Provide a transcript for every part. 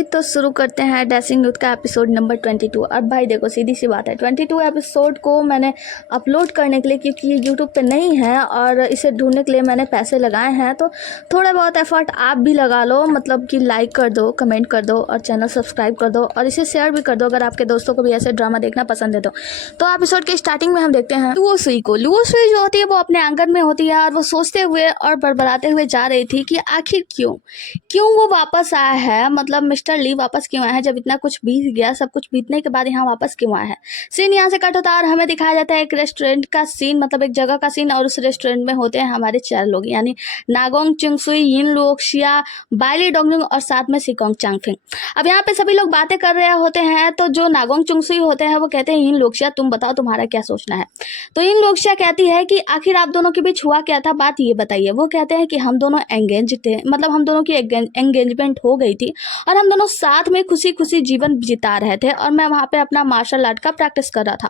जी, तो शुरू करते हैं डैशिंग यूथ का एपिसोड नंबर 22। अब भाई देखो, सीधी सी बात है, 22 एपिसोड को मैंने अपलोड करने के लिए, क्योंकि ये यूट्यूब पे नहीं है और इसे ढूंढने के लिए मैंने पैसे लगाए हैं, तो थोड़ा बहुत एफर्ट आप भी लगा लो। मतलब कि लाइक कर दो, कमेंट कर दो और चैनल सब्सक्राइब कर दो और इसे शेयर भी कर दो अगर आपके दोस्तों को भी ऐसे ड्रामा देखना पसंद है। तो एपिसोड के स्टार्टिंग में हम देखते हैं लुओ सुई को। लुओ सुई जो होती है वो अपने आंगन में होती है और वो सोचते हुए और बड़बड़ाते हुए जा रही थी कि आखिर क्यों वो वापस आया है। मतलब मिस्टर ली वापस क्यों आया है जब इतना कुछ बीत गया, सब कुछ बीतने के बाद यहाँ वापस क्यों आया है। सीन यहाँ से कट होता है और हमें दिखाया जाता है एक रेस्टोरेंट का सीन, मतलब एक जगह का सीन, और उस रेस्टोरेंट में होते हैं हमारे 4 लोग, यानी नागोंग चुंगसुई, यिन लुओक्सिया, बाइली डोंगजुंग और साथ में सिकोंग चांगफिंग। अब यहाँ पे सभी लोग बातें कर रहे होते हैं, तो जो नागोंग चुंगसुई होते हैं वो कहते हैं यिन लुओक्सिया तुम बताओ तुम्हारा क्या सोचना है। तो यिन लुओक्सिया कहती है कि आखिर आप दोनों के बीच हुआ क्या था, बात ये बताइए। वो कहते हैं कि हम दोनों एंगेज थे, मतलब हम दोनों की एंगेजमेंट हो गई थी और हम दोनों साथ में खुशी खुशी जीवन बिता रहे थे और मैं वहां पे अपना मार्शल आर्ट का प्रैक्टिस कर रहा था।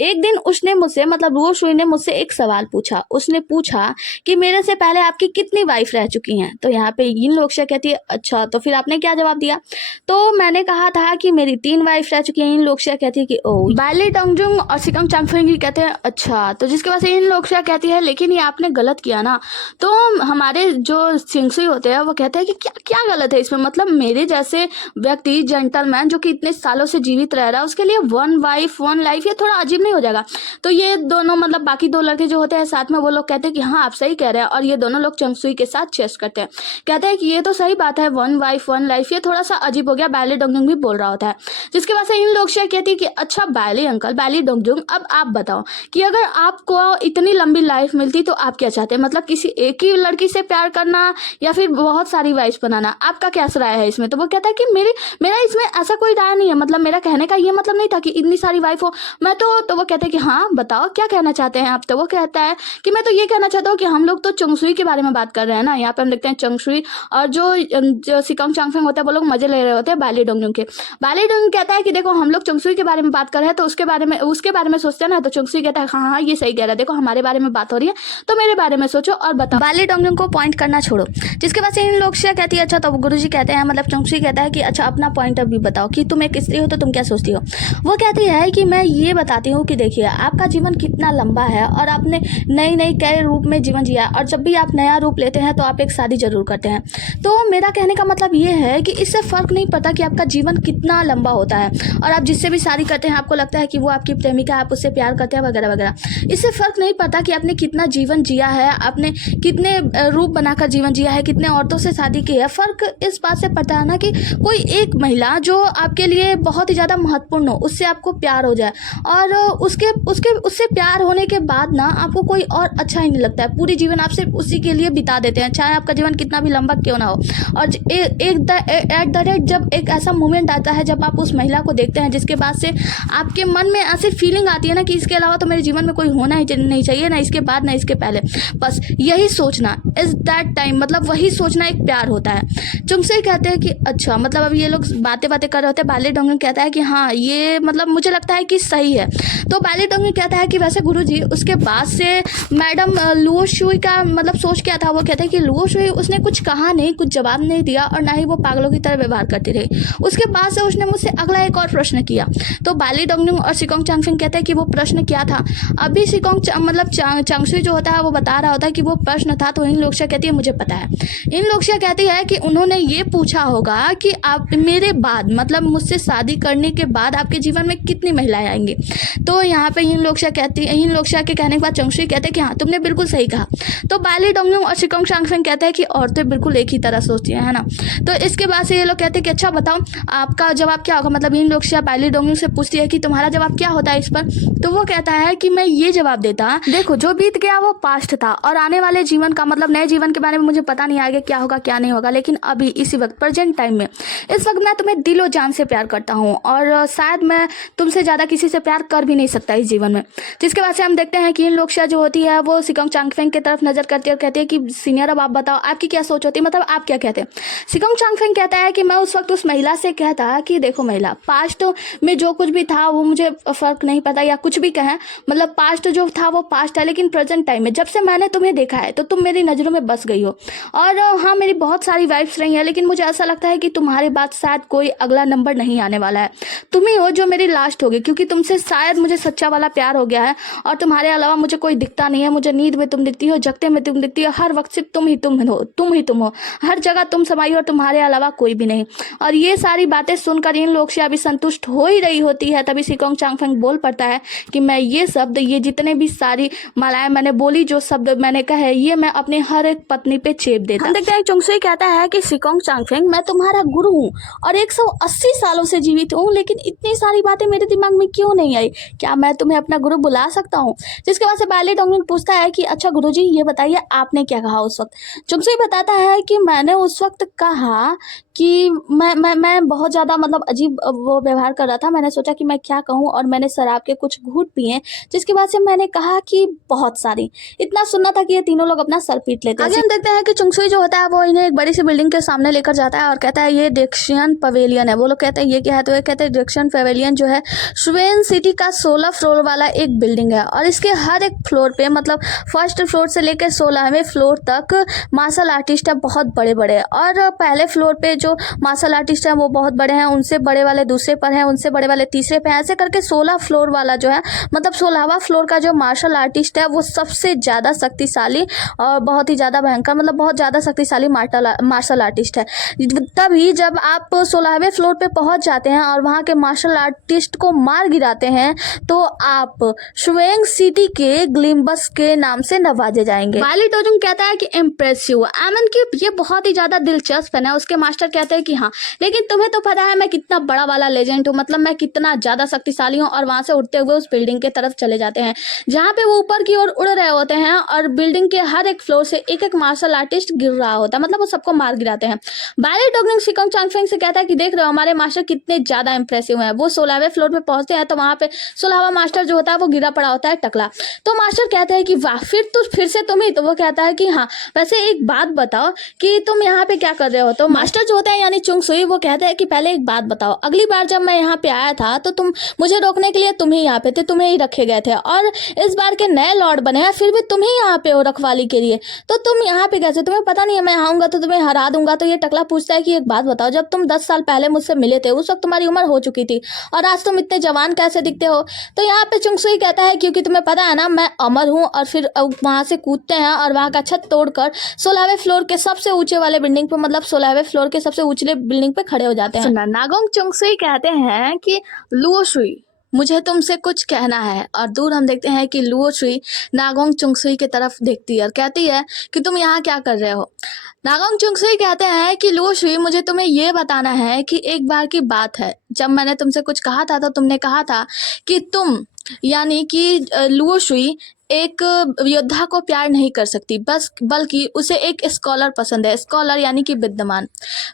एक दिन उसने मुझसे, मतलब लुओ सुई ने मुझसे एक सवाल पूछा। उसने पूछा कि मेरे से पहले आपकी कितनी वाइफ रह चुकी हैं। तो यहाँ पे यिन लुओक्सिया कहती है अच्छा, तो फिर आपने क्या जवाब दिया। तो मैंने कहा था कि मेरी 3 वाइफ रह चुकी हैं। यिन लुओक्सिया कहती है कि ओ। बाइली डोंगजुंग और सिकोंग चांगफिंग कहते हैं अच्छा। तो जिसके बाद यिन लुओक्सिया कहती है लेकिन ये आपने गलत किया ना। तो हमारे जो चिंगसुई होते हैं वो कहते हैं कि क्या क्या गलत है इसमें, मतलब मेरे जैसे व्यक्ति, जेंटलमैन जो कि इतने सालों से जीवित रह रहा है, उसके लिए 1 वाइफ 1 लाइफ, ये थोड़ा अजीब नहीं हो जाएगा। तो ये दोनों, मतलब बाकी 2 लड़के जो होते हैं साथ में, वो लोग कहते हैं कि हाँ आप सही कह रहे हैं, और ये दोनों लोग चिंगसुई के साथ चेस करते हैं। कहते हैं कि ये तो सही बात है, 1 वाइफ 1 लाइफ, ये थोड़ा सा अजीब हो गया। बाइली डोंगजुंग भी बोल रहा होता है। जिसके बाद से इन लोग से कहती है कि अच्छा बाइली अंकल, बाइली डोंगजुंग, अब आप बताओ कि अगर आपको इतनी लंबी लाइफ मिलती तो आप क्या चाहते हैं, मतलब किसी एक ही लड़की से प्यार करना या फिर बहुत सारी वाइफ बनाना, आपका क्या राय है इसमें। तो वो कहता है कि मेरा इसमें ऐसा कोई राय नहीं है, मतलब मेरा कहने का ये मतलब नहीं था कि इतनी सारी वाइफ हो। मैं तो वो कहते हैं कि हाँ बताओ क्या कहना चाहते हैं आप। तो वो कहता है कि मैं तो ये कहना चाहता हूँ कि हम लोग तो चुंगसुई के बारे में बात कर रहे हैं ना। यहाँ पे हम देखते हैं चुंगसुई और जो सिकोंग चांगफिंग होता है वो लोग मजे ले रहे होते हैं बाइली डोंगजुंग के। बाइली डोंगजुंग कहता है कि देखो हम लोग चुंगसुई के बारे में बात कर रहे हैं तो उसके बारे में सोचते हैं ना। तो चुंगसुई कहता है हाँ हाँ ये सही कह रहा है, देखो हमारे बारे में बात हो रही है तो मेरे बारे में सोचो और बताओ। बाइली डोंगजुंग को पॉइंट करना छोड़ो। जिसके बाद से इन लोग से कहती है अच्छा, तो गुरुजी कहते हैं, मतलब चुंगसुई कहता है कि अच्छा अपना पॉइंट ऑफ व्यू बताओ कि तुम एक स्त्री हो तो तुम क्या सोचती हो। वो कहती है कि मैं ये बताती हूँ कि देखिए आपका जीवन कितना लंबा है और आपने नई कई रूप में जीवन जिया, और जब भी आप नया रूप लेते हैं तो आप एक शादी जरूर करते हैं। तो मेरा कहने का मतलब ये है कि इससे फर्क नहीं पड़ता कि आपका जीवन कितना लंबा होता है और आप जिससे भी शादी करते हैं आपको लगता है कि वो आपकी प्रेमिका, आप उससे प्यार करते हैं वगैरह वगैरह। इससे फर्क नहीं पड़ता कि आपने कितना जीवन जिया है, आपने कितने रूप बनाकर जीवन जिया है, कितने औरतों से शादी की है। फर्क इस बात से पड़ता है ना कि कोई एक महिला जो आपके लिए बहुत ही ज़्यादा महत्वपूर्ण हो, उससे आपको प्यार हो जाए और उससे प्यार होने के बाद ना आपको कोई और अच्छा ही नहीं लगता है। पूरी जीवन आप सिर्फ उसी के लिए बिता देते हैं, चाहे आपका जीवन कितना भी लंबा क्यों ना हो। और एट द रेट जब एक ऐसा मोमेंट आता है जब आप उस महिला को देखते हैं जिसके बाद से आपके मन में ऐसी फीलिंग आती है ना कि इसके अलावा तो मेरे जीवन में कोई होना ही नहीं चाहिए, ना इसके बाद ना इसके पहले, बस यही सोचना इज दैट टाइम, मतलब वही सोचना एक प्यार होता है। चुंगसुई कहते हैं कि अच्छा, मतलब अब ये लोग बातें कर रहे होते हैं। बाइली डोंगजुंग कहता है कि हाँ ये मतलब मुझे लगता है कि सही है। तो बाइली डोंगजुंग कहता है कि वैसे गुरुजी उसके बाद से मैडम लुओ सुई का मतलब सोच क्या था। वो कहते हैं कि लुओ सुई उसने कुछ कहा नहीं, कुछ जवाब नहीं दिया और ना ही वो पागलों की तरह व्यवहार करती रही। उसके बाद से उसने मुझसे अगला एक और प्रश्न किया। तो बाइली डोंगजुंग और सिकोंग चांगफिंग कहते हैं कि वो प्रश्न क्या था। अभी सिकोंग मतलब चुंगसुई जो होता है वो बता रहा होता है कि वो प्रश्न था। तो इन लोग कहती है मुझे पता है। इन लोग कहती है कि उन्होंने ये पूछा होगा कि आप मेरे बाद, मतलब मुझसे शादी करने के बाद आपके जीवन में कितनी महिलाएं आएंगी। तो यहाँ पे इन लोग के कहने के बाद चुंगसुई कहते हैं कि हाँ तुमने बिल्कुल सही कहा। तो बाइली डोंगजुंग और सिकोंग चांगफिंग कहते हैं कि औरतें बिल्कुल एक ही तरह सोचती हैं, है ना। तो इसके बाद से ये लोग कहते हैं कि अच्छा बताओ आपका जवाब क्या होगा। मतलब इन लोग बाइली डोंगजुंग से पूछती है कि तुम्हारा जवाब क्या होता है इस पर। तो वो कहता है कि मैं ये जवाब देता, देखो जो बीत गया वो पास्ट था और आने वाले जीवन का, मतलब नए जीवन के बारे में मुझे पता नहीं आगे क्या होगा क्या नहीं होगा, लेकिन अभी इसी वक्त प्रेजेंट टाइम में इस वक्त मैं तुम्हें दिलो जान से प्यार करता हूँ और शायद मैं तुमसे ज़्यादा किसी से प्यार कर भी नहीं सकता इस जीवन में। जिसके बाद से हम देखते हैं कि इन लोग जो होती है वो सिकोंग चांगफिंग की तरफ नजर करती है और कहती है कि सीनियर अब आप बताओ आपकी क्या सोच होती है, मतलब आप क्या कहते हैं। सिकोंग चांगफिंग कहता है कि मैं उस वक्त उस महिला से कहता कि देखो महिला, पास्ट में जो कुछ भी था वो मुझे फर्क नहीं पता या कुछ भी कहें, मतलब पास्ट जो था वो पास्ट है, लेकिन प्रेजेंट टाइम में जब से मैंने तुम्हें देखा है तो तुम मेरी नज़रों में बस गई हो। और हाँ मेरी बहुत सारी वाइफ्स रही हैं, लेकिन मुझे ऐसा लगता है कि तुम तुम्हारे बाद शायद कोई अगला नंबर नहीं आने वाला है। तुम ही हो जो मेरी लास्ट होगी, क्योंकि तुमसे शायद मुझे सच्चा वाला प्यार हो गया है और तुम्हारे अलावा मुझे कोई दिखता नहीं है। मुझे नींद में तुम दिखती हो, जगते में तुम दिखती हो, हर वक्त सिर्फ तुम ही तुम हो, तुम ही तुम हो, हर जगह तुम समाई हो और तुम्हारे अलावा कोई भी नहीं। और ये सारी बातें सुनकर इन लोग से अभी संतुष्ट हो ही रही होती है, तभी सिकोंग चांगफेंग बोल पड़ता है कि मैं ये शब्द, ये जितने भी सारी मालाएं मैंने बोली, जो शब्द मैंने कहे, ये मैं अपने हर एक पत्नी पे चेप देता। हम देखते हैं चुंगसुई कहता है कि सिकोंग चांगफेंग, मैं तुम्हारा गुरु हूँ और 180 सालों से जीवित हूँ, लेकिन इतनी सारी बातें मेरे दिमाग में क्यों नहीं आई? क्या मैं तुम्हें अपना गुरु बुला सकता हूँ? जिसके बाद से बाली डोंगलिंग पूछता है कि अच्छा गुरुजी, ये बताइए आपने क्या कहा उस वक्त। चुंगसुई बताता है कि मैंने उस वक्त कहा कि मैं बहुत ज़्यादा मतलब अजीब वो व्यवहार कर रहा था। मैंने सोचा कि मैं क्या कहूँ और मैंने शराब के कुछ घूंट पिए, जिसके बाद से मैंने कहा कि बहुत सारी। इतना सुनना था कि ये तीनों लोग अपना सर पीट लेते हैं। आगे हम देखते हैं कि चुंगसुई जो होता है वो इन्हें एक बड़ी सी बिल्डिंग के सामने लेकर जाता है और कहता है ये डेक्शियन पवेलियन है। वो लोग कहते हैं ये क्या है, तो ये कहते हैं डेक्शियन पवेलियन जो है शुवेन सिटी का 16 फ्लोर वाला एक बिल्डिंग है और इसके हर एक फ्लोर पे, मतलब फर्स्ट फ्लोर से लेकर 16वें फ्लोर तक मार्शल आर्टिस्ट है, बहुत बड़े बड़े। और पहले फ्लोर पे जो मार्शल आर्टिस्ट हैं वो बहुत बड़े हैं, उनसे बड़े वाले दूसरे पर हैं, उनसे बड़े वाले तीसरे पे हैं, ऐसे करके 16 फ्लोर वाला जो है, मतलब 16वां फ्लोर का जो मार्शल आर्टिस्ट है वो सबसे ज़्यादा शक्तिशाली और बहुत ही ज़्यादा भयंकर, मतलब बहुत ज़्यादा शक्तिशाली मार्शल आर्टिस्ट है। तभी जब आप 16वें फ्लोर पे पहुंच जाते हैं और वहाँ के मार्शल आर्टिस्ट को मार गिराते हैं तो आप शुवेंग सिटी के ग्लिम्बस के नाम से नवाजे जाएंगे। वाली डोजुंग कहता है कि इम्प्रेसिव, एमन की ये बहुत ही ज़्यादा दिलचस्प है ना। उसके मास्टर कहते हैं कि हाँ, लेकिन तुम्हें तो पता है मैं कितना बड़ा वाला लेजेंड हूँ, मतलब मैं कितना ज़्यादा शक्तिशाली हूँ। और वहाँ से उड़ते हुए उस बिल्डिंग के तरफ चले जाते हैं जहाँ पे वो ऊपर की ओर उड़ रहे होते हैं और बिल्डिंग के हर एक फ्लोर से एक एक मार्शल आर्टिस्ट गिर रहा होता है, मतलब वो सबको मार गिराते हैं। बाली डोगलिंग सिकोंग चांगफेंग से कहता है कि देख रहे हो हमारे मास्टर कितने ज़्यादा इंप्रेसिव हैं। वो 16वें फ्लोर पे पहुंचते हैं तो वहाँ पे 16वां मास्टर जो होता है वो गिरा पड़ा होता है, टकला। तो मास्टर कहते हैं कि वाह, फिर से तुम ही। तो वो कहता है कि हाँ, वैसे एक बात बताओ कि तुम यहाँ पे क्या कर रहे हो। तो मास्टर जो होता है यानी चुंगसुई, वो कहते हैं कि पहले एक बात बताओ, अगली बार जब मैं यहाँ पे आया था तो तुम मुझे रोकने के लिए तुम ही यहाँ पे थे, तुम्हें ही रखे गए थे, और इस बार के नए लॉर्ड बने हैं फिर भी तुम ही यहाँ पे हो रखवाली के लिए, तो तुम यहाँ पे कैसे? तुम्हें पता नहीं है मैं आऊँगा तो तुम्हें हरा दूंगा। तो ये टकला पूछता है कि एक बात बताओ, जब तुम 10 साल पहले मुझसे मिले थे उस वक्त तुम्हारी उम्र हो चुकी थी और आज तुम इतने जवान कैसे दिखते हो? तो यहाँ पे चुंगसुई कहता है क्योंकि तुम्हें पता है ना मैं अमर हूँ। और फिर वहाँ से कूदते हैं और वहाँ का छत तोड़कर 16वें फ्लोर के सबसे ऊंचे वाले बिल्डिंग पे, मतलब 16वें फ्लोर के सबसे ऊंचे बिल्डिंग पे खड़े हो जाते हैं। नागोंग चुंगसुई कहते हैं कि लुओ शुई, मुझे तुमसे कुछ कहना है। और दूर हम देखते हैं कि लुओ शुई नागोंग चुंगसुई की तरफ देखती है और कहती है कि तुम यहाँ क्या कर रहे हो। नागोंग चुंगसुई कहते हैं कि लुओ शुई, मुझे तुम्हें ये बताना है कि एक बार की बात है, जब मैंने तुमसे कुछ कहा था तो तुमने कहा था कि तुम यानी कि लुओ शुई एक योद्धा को प्यार नहीं कर सकती, बस बल्कि उसे एक स्कॉलर पसंद है। स्कॉलर यानी कि विद्वान।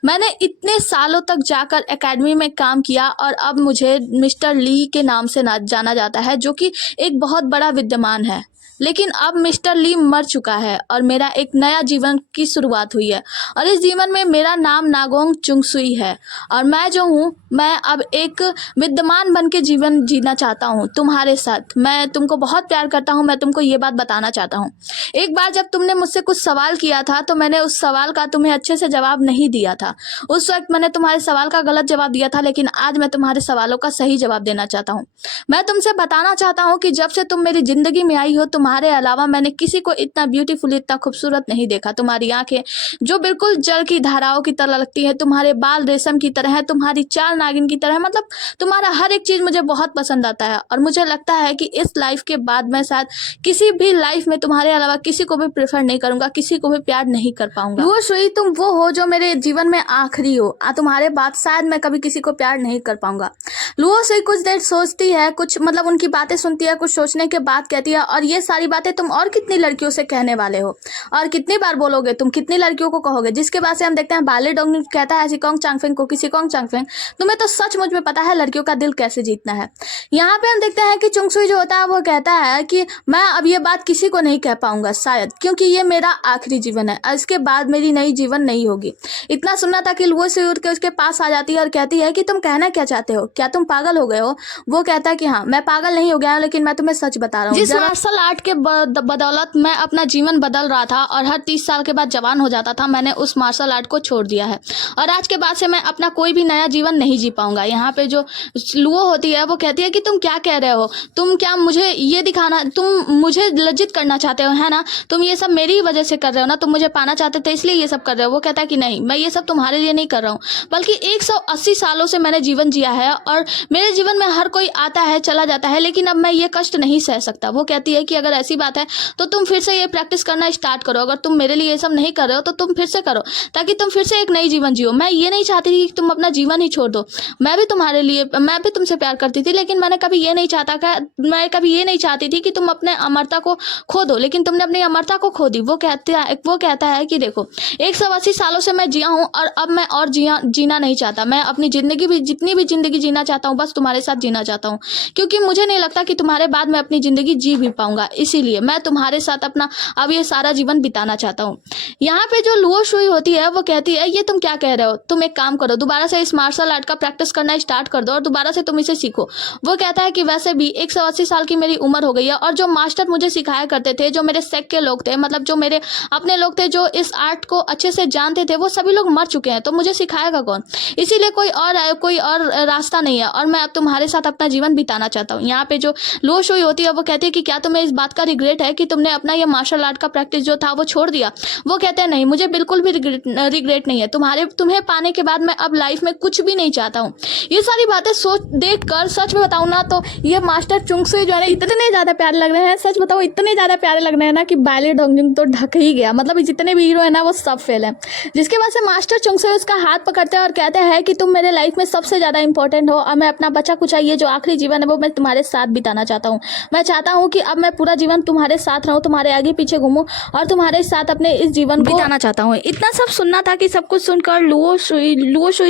मैंने इतने सालों तक जाकर एकेडमी में काम किया और अब मुझे मिस्टर ली के नाम से जाना जाता है, जो कि एक बहुत बड़ा विद्वान है। लेकिन अब मिस्टर ली मर चुका है और मेरा एक नया जीवन की शुरुआत हुई है और इस जीवन में मेरा नाम नागोंग चुंगसुई है और मैं जो हूँ, मैं अब एक विद्वान बन के जीवन जीना चाहता हूँ तुम्हारे साथ। मैं तुमको बहुत प्यार करता हूँ, मैं तुमको ये बात बताना चाहता हूँ। एक बार जब तुमने मुझसे कुछ सवाल किया था तो मैंने उस सवाल का तुम्हें अच्छे से जवाब नहीं दिया था। उस वक्त मैंने तुम्हारे सवाल का गलत जवाब दिया था, लेकिन आज मैं तुम्हारे सवालों का सही जवाब देना चाहता हूँ। मैं तुमसे बताना चाहता हूँ कि जब से तुम मेरी जिंदगी में आई हो, तुम्हारे अलावा मैंने किसी को इतना ब्यूटीफुल, इतना खूबसूरत नहीं देखा। तुम्हारी आंखें जो बिल्कुल जल की धाराओं की तरह लगती है, तुम्हारे बाल रेशम की तरह है, तुम्हारी चाल नागिन की तरह है, मतलब तुम्हारा हर एक चीज मुझे बहुत पसंद आता है। और मुझे लगता है कि इस लाइफ के बाद मैं शायद किसी भी लाइफ में तुम्हारे अलावा किसी को भी प्रेफर नहीं करूंगा, किसी को भी प्यार नहीं कर पाऊंगा। लुओ शुई, तुम वो हो जो मेरे जीवन में आखिरी हो, तुम्हारे बाद शायद मैं कभी किसी को प्यार नहीं कर पाऊंगा। लुओ शुई कुछ देर सोचती है, कुछ मतलब उनकी बातें सुनती है, कुछ सोचने के बाद कहती है, और ये सारी बातें तुम और कितनी लड़कियों से कहने वाले हो और कितनी बार बोलोगे, तुम कितनी लड़कियों को कहोगे। जिसके बाद से हम देखते हैं बाली डोंगलिंग कहता है सिकोंग चांगफेंग को कि सिकोंग चांगफेंग, तुम्हें तो सचमुच में पता है लड़कियों का दिल कैसे जीतना है। यहाँ पे हम देखते हैं कि चुंगसुई जो होता है वो कहता है कि मैं अब ये बात किसी को नहीं कह पाऊंगा शायद, क्योंकि ये मेरा आखिरी जीवन है, इसके बाद मेरी नई जीवन नहीं होगी। इतना सुनना था कि लुओ शुई उठ के उसके पास आ जाती है और कहती है कि तुम कहना क्या चाहते हो, क्या तुम पागल हो गए हो? वो कहता है कि हाँ, मैं पागल नहीं हो गया हूँ, लेकिन मैं तुम्हें सच बता रहा हूँ। जिस मार्शल आर्ट के बदौलत मैं अपना जीवन बदल रहा था और हर 30 साल के बाद जवान हो जाता था, मैंने उस मार्शल आर्ट को छोड़ दिया है और आज के बाद से मैं अपना कोई भी नया जीवन नहीं जी पाऊंगा। यहाँ पे जो लुओ होती है वो कहती है कि तुम क्या कह रहे हो, तुम क्या मुझे ये दिखाना, तुम मुझे लज्जित करना चाहते हो, है ना, तुम ये सब मेरी वजह से कर रहे हो ना, तुम मुझे पाना चाहते थे इसलिए ये सब कर रहे हो। वो कहता है कि नहीं, मैं ये सब तुम्हारे लिए नहीं कर रहा हूँ, बल्कि 180 सालों से मैंने जीवन जिया है और मेरे जीवन में हर कोई आता है चला जाता है, लेकिन अब मैं ये कष्ट नहीं सह सकता। वो कहती है कि अगर ऐसी बात है तो तुम फिर से ये प्रैक्टिस करना स्टार्ट करो, अगर तुम मेरे लिए ये सब नहीं कर रहे हो तो तुम फिर से करो, ताकि तुम फिर से एक नई जीवन जियो। मैं ये नहीं चाहती थी कि तुम अपना जीवन ही छोड़ दो, मैं भी तुम्हारे लिए, मैं भी तुमसे प्यार करती थी, लेकिन मैं कभी ये नहीं चाहती थी कि तुम अपने अमरता को खो दो, लेकिन तुमने अपनी अमरता को खो दी। वो कहता है कि देखो 180 सालों से मैं जिया हूँ और अब मैं और जीना नहीं चाहता, मैं अपनी जिंदगी भी, जितनी भी जिंदगी जीना चाहता हूँ बस तुम्हारे साथ जीना चाहता हूँ, क्योंकि मुझे नहीं लगता कि तुम्हारे बाद मैं अपनी जिंदगी जी भी पाऊंगा, इसीलिए मैं तुम्हारे साथ अपना अब ये सारा जीवन बिताना चाहता हूँ। यहाँ पे जो लुओ शुई होती है वो कहती है ये तुम क्या कह रहे हो, तुम एक काम करो, दोबारा से इस मार्शल आर्ट का प्रैक्टिस करना स्टार्ट कर दो और दोबारा से तुम इसे सीखो। वो कहता है कि वैसे भी 180 साल की मेरी उम्र हो गई है और जो मास्टर मुझे सिखाया करते थे, जो मेरे सेक के लोग थे, मतलब जो मेरे अपने लोग थे जो इस आर्ट को अच्छे से जानते थे, वो सभी लोग मर चुके हैं, तो मुझे सिखाएगा कौन, इसीलिए कोई और रास्ता नहीं है और मैं अब तुम्हारे साथ अपना जीवन बिताना चाहता हूँ। यहाँ पे जो लुओ शुई होती है वो कहती है कि क्या तुम्हें इस बात का रिग्रेट है कि तुमने अपना ये मार्शल आर्ट का प्रैक्टिस जो था वो छोड़ दिया। वो कहते हैं नहीं, मुझे बिल्कुल भी रिग्रेट नहीं है, तुम्हें पाने के बाद मैं अब लाइफ में कुछ भी नहीं चाहता हूँ। ये सारी बातें देख कर सच में बताऊँ ना तो ये मास्टर चुंग सुई जो है ना इतने ज़्यादा प्यारे लग रहे हैं, सच बताऊँ इतने ज़्यादा प्यारे लग रहे हैं ना कि बाली डोंगजिंग तो ढक ही गया, मतलब जितने भी हीरो है ना वो सब फेल है। जिसके बाद से मास्टर चुंग सुई उसका हाथ पकड़ते हैं और कहते हैं कि तुम मेरे लाइफ में सबसे ज़्यादा इंपॉर्टेंट हो और मैं अपना बचा कुचा ये जो आखिरी जीवन है वो मैं तुम्हारे साथ बिताना चाहता हूँ। मैं चाहता हूँ कि अब मैं पूरा जीवन तुम्हारे साथ रहूँ, तुम्हारे आगे पीछे घूमूं और तुम्हारे साथ अपने इस जीवन को बिताना चाहता हूँ। इतना सब सुनना था कि सब कुछ सुनकर लुओ शुई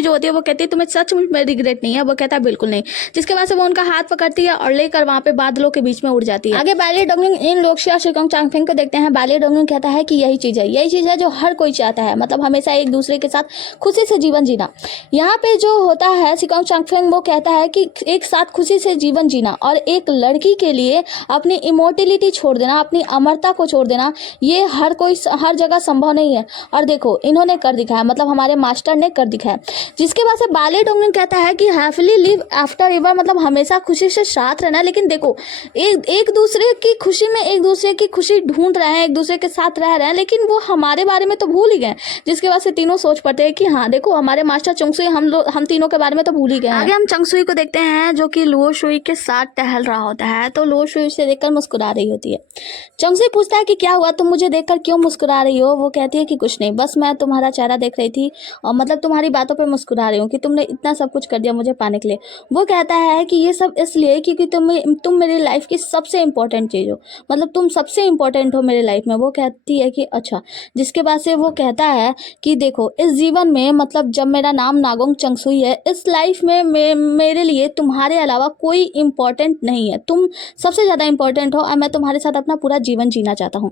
जो होती है वो कहती है तुम्हें सच में रिग्रेट नहीं है। वो कहता है बिल्कुल नहीं। जिसके बाद से वो उनका हाथ पकड़ती है और लेकर वहाँ पे बादलों के बीच में उड़ जाती है। आगे बाली डोंगजिंग इन लोक्शिया शिकांग चांगफेंग को देखते हैं। बाली डोंगजिंग कहता है कि यही चीज़ है जो हर कोई चाहता है, मतलब हमेशा एक दूसरे के साथ खुशी से जीवन जीना। यहाँ पे जो होता है शिकांग चांगफेंग वो कहता है कि एक साथ खुशी से जीवन जीना और एक लड़की के लिए अपनी इमोर्टिलिटी छोड़ देना, अपनी अमरता को छोड़ देना, ये हर जगह संभव नहीं है। और देखो इन्होंने कर दिखाया, मतलब हमारे मास्टर ने कर दिखाया। जिसके बाद से बाली डोंगजिंग कहता है कि हैप्पीली लिव आफ्टर एवर, मतलब हमेशा खुशी से साथ रहना। लेकिन देखो एक दूसरे की खुशी में एक दूसरे की खुशी ढूंढ रहे हैं, एक दूसरे के साथ रह रहे हैं, लेकिन वो हमारे बारे में तो भूल ही गए। जिसके बाद से तीनों सोच पड़ते हैं कि हाँ देखो हमारे मास्टर चुंग सुई हम तीनों के बारे में तो भूल ही गए। आगे हम चुंग सुई को देखते हैं जो कि लुओ शुई के साथ टहल रहा होता है। तो लुओ शुई उसे देखकर मुस्कुरा रही होती है। चुंग सुई पूछता है कि क्या हुआ, तुम मुझे देखकर क्यों मुस्कुरा रही हो। वो कहती है कि कुछ नहीं, बस मैं तुम्हारा चेहरा देख रही थी और मतलब तुम्हारी बातों पे मुस्कुरा रही हूँ कि तुमने इतना सब कुछ कर दिया मुझे पाने के लिए। वो कहता है कि ये सब इसलिए क्योंकि तुम मेरी लाइफ की सबसे इंपॉर्टेंट चीज़ हो, मतलब तुम सबसे इंपॉर्टेंट हो मेरी लाइफ में। वो कहती है कि अच्छा। जिसके बाद से वो कहता है कि देखो इस जीवन में, मतलब जब मेरा नाम नागोंग चंग सुई है, इस लाइफ में मेरे लिए तुम्हारे अलावा कोई इंपॉर्टेंट नहीं है, तुम सबसे ज़्यादा इंपॉर्टेंट हो और मैं तुम्हारे साथ अपना पूरा जीवन जीना चाहता हूँ।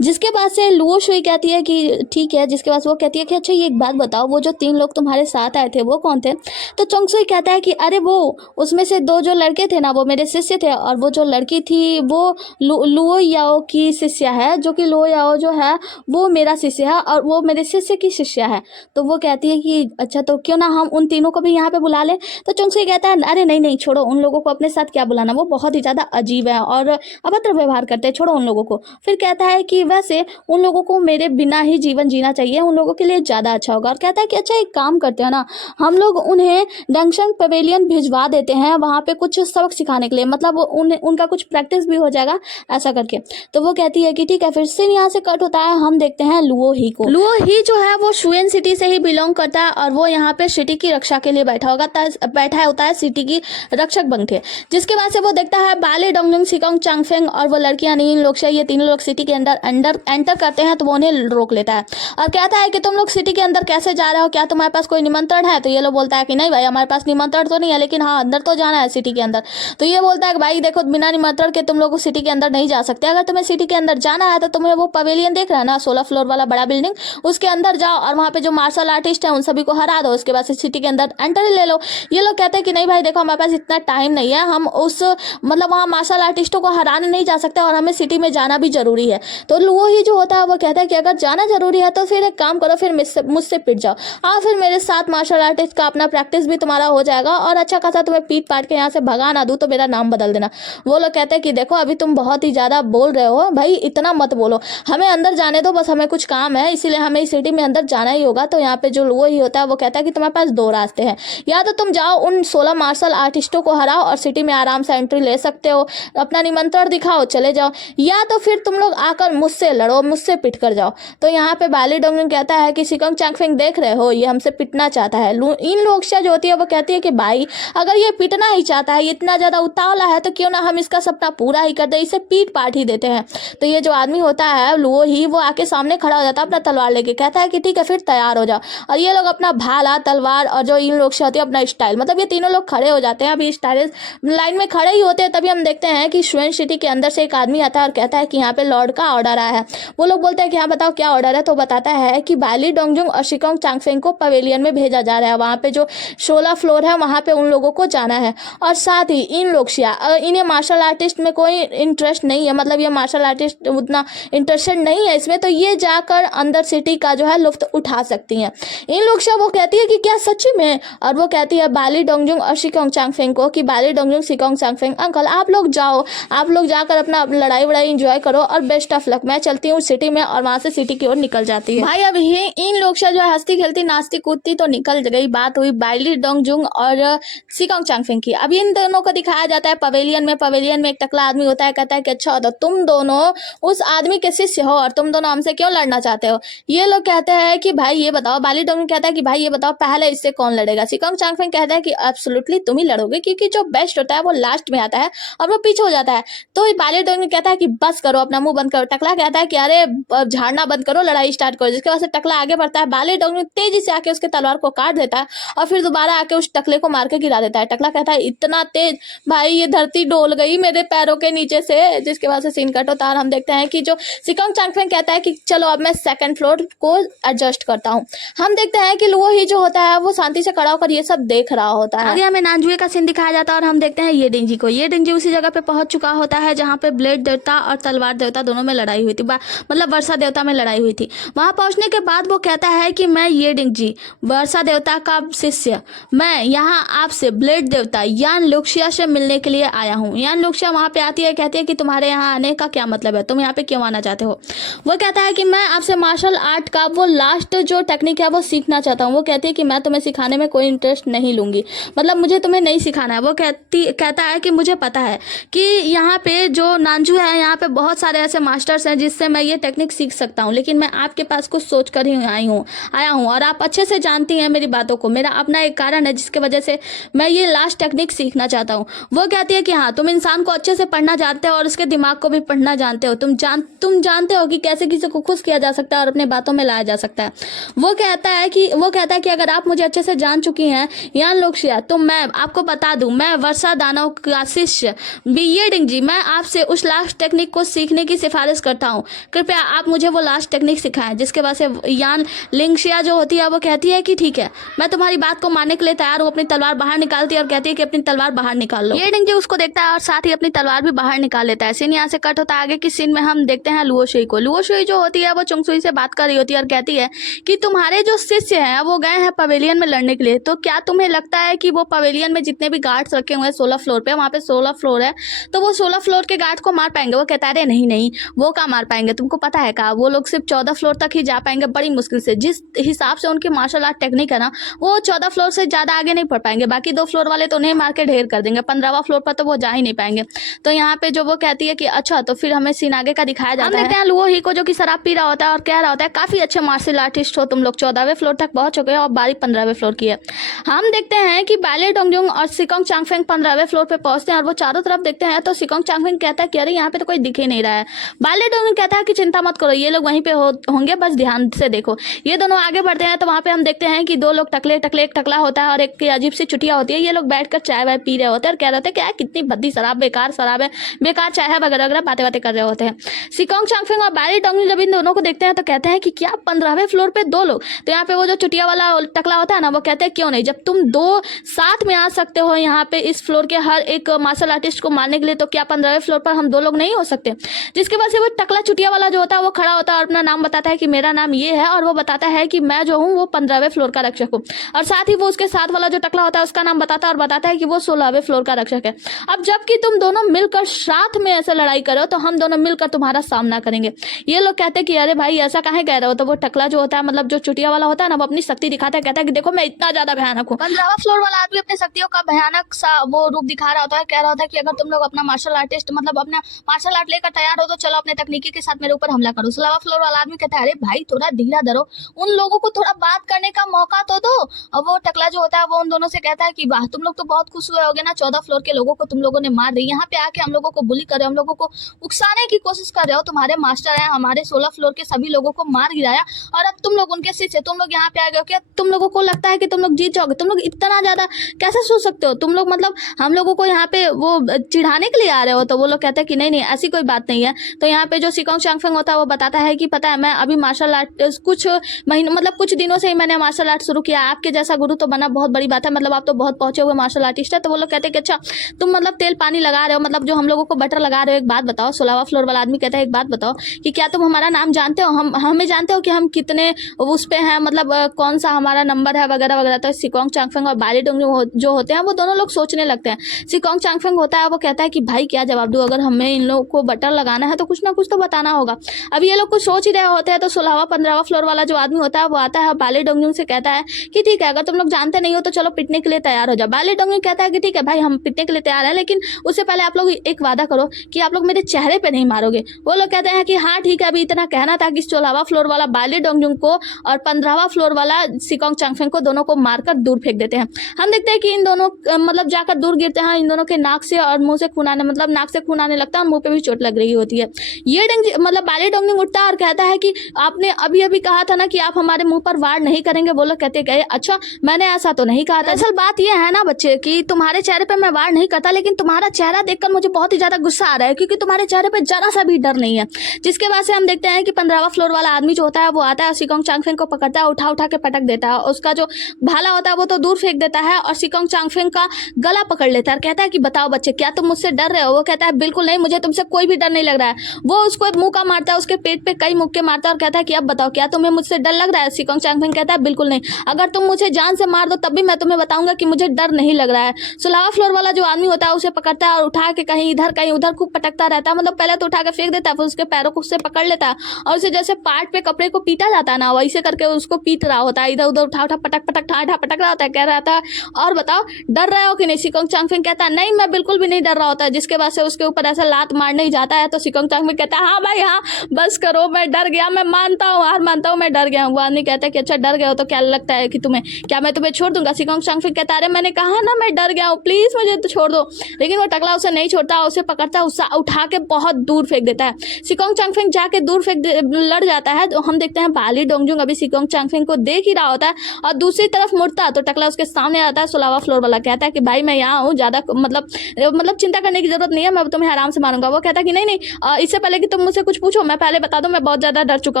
जिसके बाद से लुओ शुई कहती है कि ठीक है। जिसके बाद वो कहती है कि अच्छा ये एक बात बताओ, वो जो 3 लोग तुम्हारे साथ आए थे वो कौन थे। तो चंग सुई कहता है कि अरे वो उसमें से 2 जो लड़के थे ना वो मेरे शिष्य थे और वो जो लड़की थी वो लुओ याओ की शिष्या है, जो कि लुओ याओ जो है वो मेरा शिष्य है और वो मेरे शिष्य की शिष्या है। तो वो कहती है कि अच्छा तो क्यों ना हम उन तीनों को भी यहाँ पे बुला लें। तो चंग सुई कहता है अरे नहीं छोड़ो, उन लोगों को अपने साथ क्या बुलाना, वो बहुत ही ज़्यादा अजीब है और अभद्र व्यवहार करते हैं, छोड़ो उन लोगों को। फिर कहता है कि वैसे उन लोगों को मेरे बिना ही जीवन जीना चाहिए, उन लोगों के लिए ज़्यादा अच्छा होगा। और कहता है कि अच्छा एक काम करते हैं ना, हम लोग उन्हें डंगशंग पवेलियन भिजवा देते हैं वहाँ पे कुछ सबक सिखाने के लिए, मतलब उनका कुछ प्रैक्टिस भी हो जाएगा ऐसा करके। तो वो कहती है कि ठीक है। फिर से यहाँ से कट होता है, हम देखते हैं लुओ ही को। लुओ ही जो है वो शुएन सिटी से ही बिलोंग करता है और वो यहाँ पे सिटी की रक्षा के लिए बैठा होता है, सिटी की रक्षक बन के। जिसके बाद से वो देखता है बाली डोंगजिंग, शिकांग चांगफेंग और वो लड़कियां नीन लोक्शिया, ये तीनों लोग सिटी के अंदर एंटर करते हैं। तो वो उन्हें रोक लेता है और कहता है कि तुम लोग सिटी के अंदर कैसे जा रहे हो, क्या तुम्हारे पास कोई निमंत्रण है। तो ये लोग बोलता है कि नहीं भाई हमारे पास निमंत्रण तो नहीं है, लेकिन हाँ अंदर तो जाना है सिटी के अंदर। तो ये बोलता है कि भाई देखो बिना निमंत्रण के तुम लोग सिटी के अंदर नहीं जा सकते, अगर तुम्हें सिटी के अंदर जाना है तो तुम्हें वो पवेलियन देख रहा है ना 16 फ्लोर वाला बड़ा बिल्डिंग, उसके अंदर जाओ और वहाँ पे जो मार्शल आर्टिस्ट है उन सभी को हरा दो, उसके बाद से सिटी के अंदर एंट्री ले लो। ये लोग कहते हैं कि नहीं भाई देखो हमारे पास इतना टाइम नहीं है, हम उस मतलब वहाँ मार्शल आर्टिस्टों को हराने नहीं जा सकता है और हमें सिटी में जाना भी जरूरी है। तो वो ही जो होता है वो कहता है कि अगर जाना जरूरी है तो फिर एक काम करो, फिर मुझसे पिट जाओ, फिर मेरे साथ मार्शल आर्टिस्ट का अपना प्रैक्टिस भी तुम्हारा हो जाएगा और अच्छा खासा तुम्हें पीट पाट के यहाँ से भगा ना दूँ तो मेरा नाम बदल देना। वो लोग कहते हैं कि देखो अभी तुम बहुत ही ज़्यादा बोल रहे हो भाई, इतना मत बोलो, हमें अंदर जाने दो, बस हमें कुछ काम है इसीलिए हमें इस सिटी में अंदर जाना ही होगा। तो यहाँ पे जो वो ही होता है वो कहता है कि तुम्हारे पास दो रास्ते हैं, या तो तुम जाओ उन 16 मार्शल आर्टिस्टों को हराओ और सिटी में आराम से एंट्री ले सकते हो, अपना निमंत्रण दिखाओ चले जाओ, या तो फिर तुम लोग आकर मुझसे लड़ो, मुझसे पिट कर जाओ। तो यहाँ पे बाली डोंगन कहता है कि सिकोंग चांगफेंग देख रहे हो ये हमसे पिटना चाहता है। इन लोक्शा जो होती है वो कहती है कि भाई अगर ये पिटना ही चाहता है, इतना ज़्यादा उतावला है, तो क्यों ना हम इसका सपना पूरा ही कर दे, इसे पीट पाट ही देते हैं। तो ये जो आदमी होता है वो आके सामने खड़ा हो जाता है अपना तलवार लेके, कहता है कि ठीक है फिर तैयार हो जाओ। और ये लोग अपना भाला तलवार और जो इन लोग से होती है अपना स्टाइल, मतलब ये तीनों लोग खड़े हो जाते हैं, अभी स्टाइल लाइन में खड़े ही होते हैं। तभी हम देखते हैं कि श्वेन सिटी के अंदर से एक आदमी आता है और कहता है कि यहाँ पे लॉर्ड का ऑर्डर आया है। वो लोग बोलते हैं कि हाँ बताओ क्या ऑर्डर है। तो बताता है कि बाली डोंगजुंग और सिकोंग चांगफेंग को पवेलियन में भेजा जा रहा है, वहाँ पे जो 16 फ्लोर है वहाँ पे उन लोगों को जाना है। और साथ ही इन लोक्शिया इन्हें मार्शल आर्टिस्ट में कोई इंटरेस्ट नहीं है, मतलब ये मार्शल आर्टिस्ट उतना इंटरेस्टेड नहीं है इसमें, तो ये जाकर अंदर सिटी का जो है लुफ्त उठा सकती हैं। इन लोक्शिया वो कहती है कि क्या सच्ची में, और वो कहती है बाली डोंगजुंग और सिकोंग चांगफेंग को कि बाली डोंगजुंग सिकोंग चांगफेंग अंकल आप लोग जाओ, आप लोग जाकर अपना लड़ाई वड़ाई एंजॉय करो और बेस्ट ऑफ लक, मैं चलती हूँ सिटी में। और वहां से सिटी की ओर निकल जाती है। भाई अब ये इन लोक्शिया जो है हंसती खेलती नाचती कूदती तो निकल गई। बात हुई बाली डोंगजुंग और सिकोंग चांगफेंग की। अब इन दोनों को दिखाया जाता है पवेलियन में। पवेलियन में एक टकला आदमी होता है, कहता है कि अच्छा तो तुम दोनों उस आदमी के शिष्य हो और तुम दोनों हमसे क्यों लड़ना चाहते हो। ये लोग कहते हैं कि भाई ये बताओ, बाली डोंगजुंग कहता है कि भाई ये बताओ पहले इससे कौन लड़ेगा। सिकोंग चांगफेंग कहता है कि एब्सोल्युटली तुम ही लड़ोगे, क्योंकि जो बेस्ट होता है वो लास्ट में आता है और वो पीछे हो जाता है। तो बाली डोंगजुंग कहता है कि बस करो, अपना मुंह बंद करो। टकला कहता है कि अरे झाड़ना बंद करो, लड़ाई स्टार्ट करो। जिसके वजह से टकला आगे बढ़ता है, बाली डोंगजुंग तेजी से आके उसके तलवार को काट देता है और फिर दोबारा आके उस टकले को मार के गिरा देता है। टकला कहता है इतना तेज भाई ये धरती डोल गई मेरे पैरों के नीचे से, जिसके वजह से सीन कट होता है। हम देखते हैं कि जो सिकोंग चांगफेंग कहता है कि चलो अब मैं सेकंड फ्लोर को एडजस्ट करता हूँ। हम देखते हैं कि वो ही जो होता है वो शांति से खड़ा होकर ये सब देख रहा होता है। आगे हमें नानजुए का सीन दिखाया जाता है और हम देखते हैं ये डिंजी को। ये डिंजी उसी जगह पे पहुंच चुका होता है जहाँ पे ब्लेड देवता और तलवार देवता दोनों में लड़ाई हुई थी, मतलब वर्षा देवता में लड़ाई हुई थी। वहां पहुंचने के बाद वो कहता है कि मैं ये डिंजी वर्षा देवता का शिष्य, मैं यहाँ आपसे ब्लेड देवता यान लोक्शिया से मिलने के लिए आया हूँ। यान लोक्शिया वहां पे आती है, कहती है कि तुम्हारे यहाँ आने का क्या मतलब है, तुम यहाँ पे क्यों आना चाहते हो। वो कहता है कि मैं आपसे मार्शल आर्ट का वो लास्ट जो टेक्निक है वो सीखना चाहता हूँ। वो कहती है कि मैं तुम्हें सिखाने में कोई इंटरेस्ट नहीं लूंगी, मतलब मुझे तुम्हें नहीं सिखाना है। वो कहता है कि मुझे पता है कि यहाँ पे जो नानजू है यहाँ पे बहुत सारे ऐसे मास्टर्स हैं जिससे मैं ये टेक्निक सीख सकता हूँ, लेकिन मैं आपके पास कुछ सोच कर ही आया हूँ और आप अच्छे से जानती हैं मेरी बातों को। मेरा अपना एक कारण है जिसकी वजह से मैं ये लास्ट टेक्निक सीखना चाहता हूँ। वो कहती है कि हाँ तुम इंसान को अच्छे से पढ़ना जानते हो और उसके दिमाग को भी पढ़ना जानते हो, तुम जानते हो कि कैसे किसी को खुश किया जा सकता है और अपने बातों में लाया जा सकता है। वो कहता है कि अगर आप मुझे अच्छे से जान चुकी हैं यान लोक्शिया, तो मैं आपको बता दूं मैं वर्षा दानव का शिष्य ये डिंजी, मैं आपसे उस लास्ट टेक्निक को सीखने की सिफारिश करता हूँ। कृपया आप मुझे वो लास्ट टेक्निक सिखाएं। जिसके बाद से यान लिंगशिया जो होती है वो कहती है कि ठीक है मैं तुम्हारी बात को मानने के लिए तैयार हूँ। अपनी तलवार बाहर निकालती है और कहती है कि अपनी तलवार बाहर निकाल लो। ये डिंजी उसको देखता है और साथ ही अपनी तलवार भी बाहर निकाल लेता है। सीन यहाँ से कट होता है। आगे की सीन में हम देखते हैं लुओशुई को। लुओशुई जो होती है वो चुंगसुई से बात कर रही होती है और कहती है कि तुम्हारे जो शिष्य हैं वो गए हैं पवेलियन में लड़ने के लिए, तो क्या तुम्हें लगता है कि वो पवेलियन में जितने भी गार्ड्स रखे हुए हैं 16 फ्लोर पे, वहाँ पे 16 फ्लोर है, तो वो 16 फ्लोर के गार्ड को मार पाएंगे। वो कहता है नहीं वो क्या मार पाएंगे, तुमको पता है क्या, वो लोग सिर्फ 14 फ्लोर तक ही जा पाएंगे बड़ी मुश्किल से। जिस हिसाब से उनकी मार्शल आर्ट टेक्निक है ना, वो 14 फ्लोर से ज़्यादा आगे नहीं बढ़ पाएंगे। बाकी 2 फ्लोर वाले तो उन्हें मार के ढेर कर देंगे, 15वां फ्लोर पर तो वो जा ही नहीं पाएंगे। तो यहाँ पे जो वो कहती है कि अच्छा, तो फिर हमें सीन आगे का दिखाया जाता है। देखते हैं लुओ ही को जो कि शराब पी रहा होता है और कह रहा होता है काफी अच्छे मार्शल आर्टिस्ट हो तुम लोग, 14वें फ्लोर तक पहुंच चुके हो और बारी 15वें फ्लोर की है। हम देखते हैं कि बाली डोंगजुंग और सिकोंग चांगफेंग 15वें फ्लोर पे पहुंचते हैं और वो चारों तरफ देखते हैं तो सिकोंग चांगफेंग कहता है कि अरे यहाँ पे तो कोई दिख ही नहीं रहा है। बाली डोंगजुंग कहता है कि चिंता मत करो, ये लोग वहीं पे होंगे, बस ध्यान से देखो। ये दोनों आगे बढ़ते हैं तो वहाँ पे हम देखते हैं कि 2 लोग टकले एक टकला होता है और एक की अजीब सी चुटिया होती है। ये लोग बैठकर चाय वाय पी रहे होते हैं और कह रहे होते हैं क्या कितनी भद्दी शराब, बेकार शराब है, बेकार चाय है वगैरह वगैरह बातें कर रहे होते हैं। सिकोंग चांगफेंग और बाली डोंगजुंग जब इन दोनों को देखते हैं तो कहते हैं कि क्या 15वें फ्लोर पे 2 लोग। तो यहाँ पे वो जो चुटिया वाला टकला होता है ना, वो कहते हैं क्यों नहीं, जब तुम 2 साथ में आ सकते हो यहाँ पे इस फ्लोर के हर एक मार्शल आर्टिस्ट को मारने के लिए, तो क्या 15वें फ्लोर पर हम 2 लोग नहीं हो सकते। जिसकी वजह से वो टकला चुटिया वाला जो होता है वो खड़ा होता है और अपना नाम बताता है कि मेरा नाम ये है, और वो बताता है कि मैं जो हूँ वो 15वें फ्लोर का रक्षक हूँ। और साथ ही वो उसके साथ वाला जो टकला होता है उसका नाम बताता है और बताता है कि वो 16वें फ्लोर का रक्षक है। अब जबकि तुम दोनों मिलकर साथ में ऐसे लड़ाई करो तो हम दोनों मिलकर तुम्हारा सामना करेंगे। ये लोग कहते हैं कि अरे भाई ऐसा काहे कह रहे हो। तो वो टकला जो होता है, मतलब जो चुटिया वाला होता है ना, वो अपनी शक्ति दिखाता है, कहता है कि देखो मैं इतना ज्यादा भयानक हूँ। 15वां फ्लोर वाला आदमी अपनी शक्तियों का भयानक सा वो रूप दिखा रहा होता है, कह रहा होता है कि अगर तुम लोग अपना मार्शल आर्टिस्ट मतलब अपना मार्शल आर्ट लेकर तैयार हो तो चलो अपने तकनीकी के साथ मेरे ऊपर हमला करो। 16वां फ्लोर वाला आदमी कहता है अरे भाई थोड़ा धीरा धरो, उन लोगों को थोड़ा बात करने का मौका तो दो। और वो टकला जो होता है वो उन दोनों से कहता है कि वाह तुम लोग तो बहुत खुश हुए होगे ना, 14 फ्लोर के लोगों को तुम लोगों ने मार दी, यहाँ पे आके हम लोगों को बुली कर रहे हो, हम लोगों को उकसाने की कोशिश कर रहे हो। तुम्हारे मास्टर हैं हमारे 16 फ्लोर के सभी लोगों को मार गिराया और अब तुम लोग उनके शिष्य, तुम लोग यहाँ पे आ गए हो। क्या तुम लोगों को लगता है कि तुम लोग जीत जाओगे? तुम लोग इतना ज्यादा कैसे सोच सकते हो? तुम लोग मतलब हम लोगों को यहाँ पे वो चिढ़ाने के लिए आ रहे हो? तो वो लोग कहते हैं कि नहीं नहीं ऐसी कोई बात नहीं है। तो यहाँ पे जो सिकोंग चांगफेंग होता है वो बताता है कि पता है मैं अभी मार्शल आर्ट कुछ महीनों मतलब कुछ दिनों से ही मैंने मार्शल आर्ट शुरू किया। आपके जैसा गुरु तो बना बहुत बड़ी बात है, मतलब आप तो बहुत पहुंचे हुए मार्शल आर्टिस्ट है। तो वो लोग कहते हैं कि अच्छा तुम मतलब तेल पानी लगा रहे हो, मतलब जो हम लोगों को बटर लगा रहे हो। एक बात बताओ, 16वां फ्लोर वाला आदमी कहता है एक बात बताओ कि क्या तुम हमारा नाम जानते हो? हम हमें जानते हो कि हम कितने उस पे हैं, मतलब कौन सा हमारा नंबर है वगैरह वगैरह। तो सिकोंग चांगफेंग और बाली डोंग जो होते हैं वो दोनों लोग सोचने लगते हैं। सिकोंग चांगफेंग होता है वो कहता है कि भाई क्या जवाब दूं, अगर हमें इन लोगों को बटर लगाना है तो कुछ ना कुछ तो बताना होगा। अब ये लोग कुछ सोच ही रहे होते हैं तो 16वां 15वां फ्लोर वाला जो आदमी होता है वो आता है और बाली डोंग से कहता है कि ठीक है अगर तुम लोग जानते नहीं हो तो चलो पिटने के लिए तैयार हो जाओ। बाली डोंग कहता है कि ठीक है भाई हम पिटने के लिए तैयार है, लेकिन उससे पहले आप लोग एक वादा करो कि आप लोग मेरे चेहरे पे नहीं मारोगे। वो लोग कहते हैं कि हाँ ठीक है, अभी इतना कहना था कि 16वां फ्लोर वाला बाली डोंगजुंग को और 15वां फ्लोर वाला सिकोंग चांगफेंग को दोनों को मारकर दूर फेंक देते हैं। हम देखते हैं कि इन दोनों मतलब जाकर दूर गिरते हैं, इन दोनों के नाक से और मुंह से खून आने मतलब नाक से खून आने लगता है और मुंह पे भी चोट लग रही होती है। ये मतलब बाली डोंगजुंग उठता है और कहता है कि आपने अभी अभी कहा था ना कि आप हमारे मुंह पर वार नहीं करेंगे। वो लोग कहते गए अच्छा मैंने ऐसा तो नहीं कहा था। असल बात यह है ना बच्चे कि तुम्हारे चेहरे पे मैं वार नहीं करता, लेकिन तुम्हारा चेहरा देखकर मुझे बहुत ही ज्यादा गुस्सा आ रहा है क्योंकि तुम्हारे चेहरे पे जरा सा भी डर नहीं है। जिसके वजह से हम देखते हैं कि 15वां फ्लोर वाला आदमी जो होता है वो आता है और सिकोंग चांगफेंग को पकड़ता है, उठा उठा के पटक देता है। उसका जो भाला होता है वो तो दूर फेंक देता है और सिकोंग चांगफेंग का गला पकड़ लेता है। कहता है कि बताओ बच्चे क्या तुम मुझसे डर रहे हो? वो कहता है बिल्कुल नहीं, मुझे तुमसे कोई भी डर नहीं लग रहा है। वो उसको मुंह का मारता है, उसके पेट पे कई मुक्के मारता है और कहता है कि अब बताओ क्या तुम्हें मुझसे डर लग रहा है? सिकोंग चांगफेंग कहता है बिल्कुल नहीं, अगर तुम मुझे जान से मार दो तब भी मैं तुम्हें बताऊंगा कि मुझे डर नहीं लग रहा है। 16वां फ्लोर वाला जो आदमी होता है उसे पकड़ता है और उठा के कहीं इधर खूब पटकता रहता है। मतलब पहले तो उठा के फेंक देता है, फिर उसके पैरों को उससे पकड़ लेता है और उसे जैसे पार्ट पे कपड़े को पीटा जाता है ना वैसे करके उसको पीट रहा होता है, इधर उधर उठा उठा पटक पटक ठा पटक रहा होता है। कह रहा था और बताओ डर रहे हो कि नहीं? सिकोंग चांगफेंग कहता है नहीं मैं बिल्कुल भी नहीं डर रहा होता। जिसके बाद से उसके ऊपर ऐसा लात मारने ही जाता है तो सिकोंग चांगफेंग कहता है हाँ भाई हाँ बस करो, मैं डर गया, मैं मानता हूँ हार मानता हूँ, मैं डर गया हूँ। वो आदमी कहता है कि अच्छा डर गया हो तो क्या लगता है कि तुम्हें क्या मैं तुम्हें छोड़ दूंगा? सिकोंग चांगफेंग कहता है अरे मैंने कहा ना मैं डर गया हूँ, प्लीज मुझे तो छोड़ दो। लेकिन वो टकला उसे नहीं छोड़ता, उसे पकड़ता है, उसे उठा के बहुत दूर फेंक देता है। सिकोंग चांगफेंग जाके दूर लड़ जाता है तो हम देखते हैं बाली डोंगजुंग अभी सिकोंग चांगफेंग को देख ही रहा होता है और दूसरी तरफ मुड़ता तो टकला उसके सामने आता है। 16वां फ्लोर वाला कहता है कि भाई मैं यहाँ हूँ, ज्यादा मतलब चिंता करने की जरूरत नहीं है, मैं तुम्हें आराम से मारूंगा। वो कहता है कि नहीं नहीं इससे पहले कि तुम मुझसे कुछ पूछो मैं पहले बता दूं मैं बहुत ज्यादा डर चुका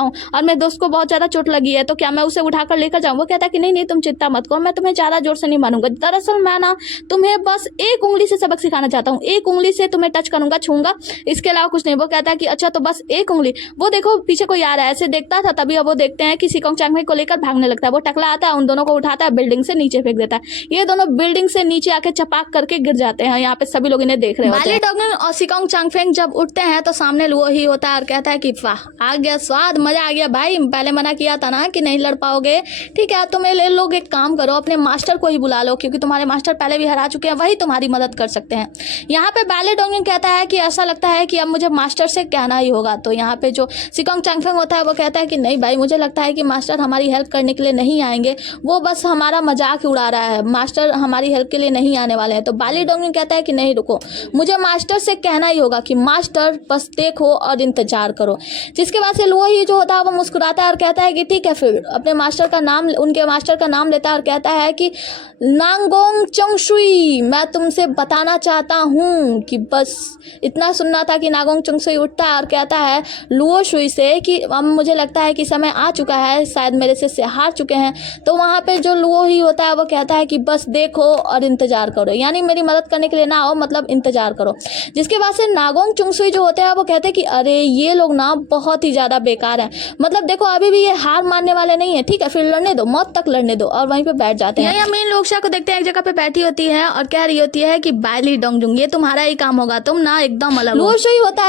हूँ और मेरे दोस्त को बहुत ज्यादा चोट लगी है, तो क्या मैं उसे उठाकर लेकर जाऊँ? वो कहता है कि नहीं नहीं तुम चिंता मत करो, मैं तुम्हें ज्यादा जोर से नहीं मारूंगा। दरअसल मैं ना तुम्हें बस एक उंगली से सबक सिखाना चाहता हूँ, एक उंगली से तुम्हें टच करूंगा, छूंगा, इसके अलावा कुछ नहीं। वो कहता है कि अच्छा तो बस एक उंगली। वो देखो पीछे कोई आ रहा है, ऐसे देखता था तभी अब वो देखते हैं कि सिकोंग चांगफेंग को लेकर भागने लगता है। वो टकला आता है उन दोनों को उठाता है, बिल्डिंग से नीचे फेंक देता है। ये दोनों बिल्डिंग से नीचे आके चपाक करके गिर जाते हैं। यहाँ पे सभी लोग इन्हें देख रहे होते हैं। बाली डोंगजुंग और सिकोंग चांगफेंग जब उठते हैं तो सामने वो ही होता है और कहता है कि वाह आ गया स्वाद, मजा आ गया भाई, पहले मना किया था ना कि नहीं लड़ पाओगे। ठीक है तुम लोग एक काम करो अपने मास्टर को ही बुला लो क्योंकि तुम्हारे मास्टर पहले भी हरा चुके हैं, वही तुम्हारी मदद कर सकते हैं। यहाँ पे बाली डोंगजुंग कहता है कि ऐसा लगता है कि अब मुझे मास्टर से कहना ही होगा। तो यहाँ पे जो सिकोंग चांगफेंग होता है वो कहता है कि नहीं भाई मुझे लगता है कि मास्टर हमारी हेल्प करने के लिए नहीं आएंगे, वो बस हमारा मजाक उड़ा रहा है, मास्टर हमारी हेल्प के लिए नहीं आने वाले हैं। तो बाली डोंगजुंग कहता है कि नहीं रुको, मुझे मास्टर से कहना ही होगा कि मास्टर बस देखो और इंतजार करो। जिसके बाद से वो ही जो होता है वो मुस्कुराता है और कहता है कि ठीक है, फिर अपने मास्टर का नाम उनके मास्टर का नाम लेता है और कहता है कि नांगोंग चंगशुई मैं तुमसे बताना चाहता हूँ कि बस इतना सुनना था कि नांगोंग चंगशुई उठता है और कहता है लुओ शुई से कि अब मुझे लगता है कि समय आ चुका है, शायद मेरे से हार चुके हैं। तो वहाँ पे जो लुओ ही होता है वो कहता है कि बस देखो और इंतजार करो, यानी मेरी मदद करने के लिए ना आओ, मतलब इंतजार करो। जिसकी जिसके बाद से नागोंग चुंगसुई जो होते हैं वो कहते हैं कि अरे ये लोग ना बहुत ही ज़्यादा बेकार हैं, मतलब देखो अभी भी ये हार मानने वाले नहीं है, ठीक है फिर लड़ने दो, मौत तक लड़ने दो, और वहीं पे बैठ जाते हैं। यहाँ मेन लोग को देखते हैं एक जगह पे बैठी होती है और कह रही होती है कि बाली डोंगजुंग ये तुम्हारा ही काम होगा, तुम ना एकदम अलग हो।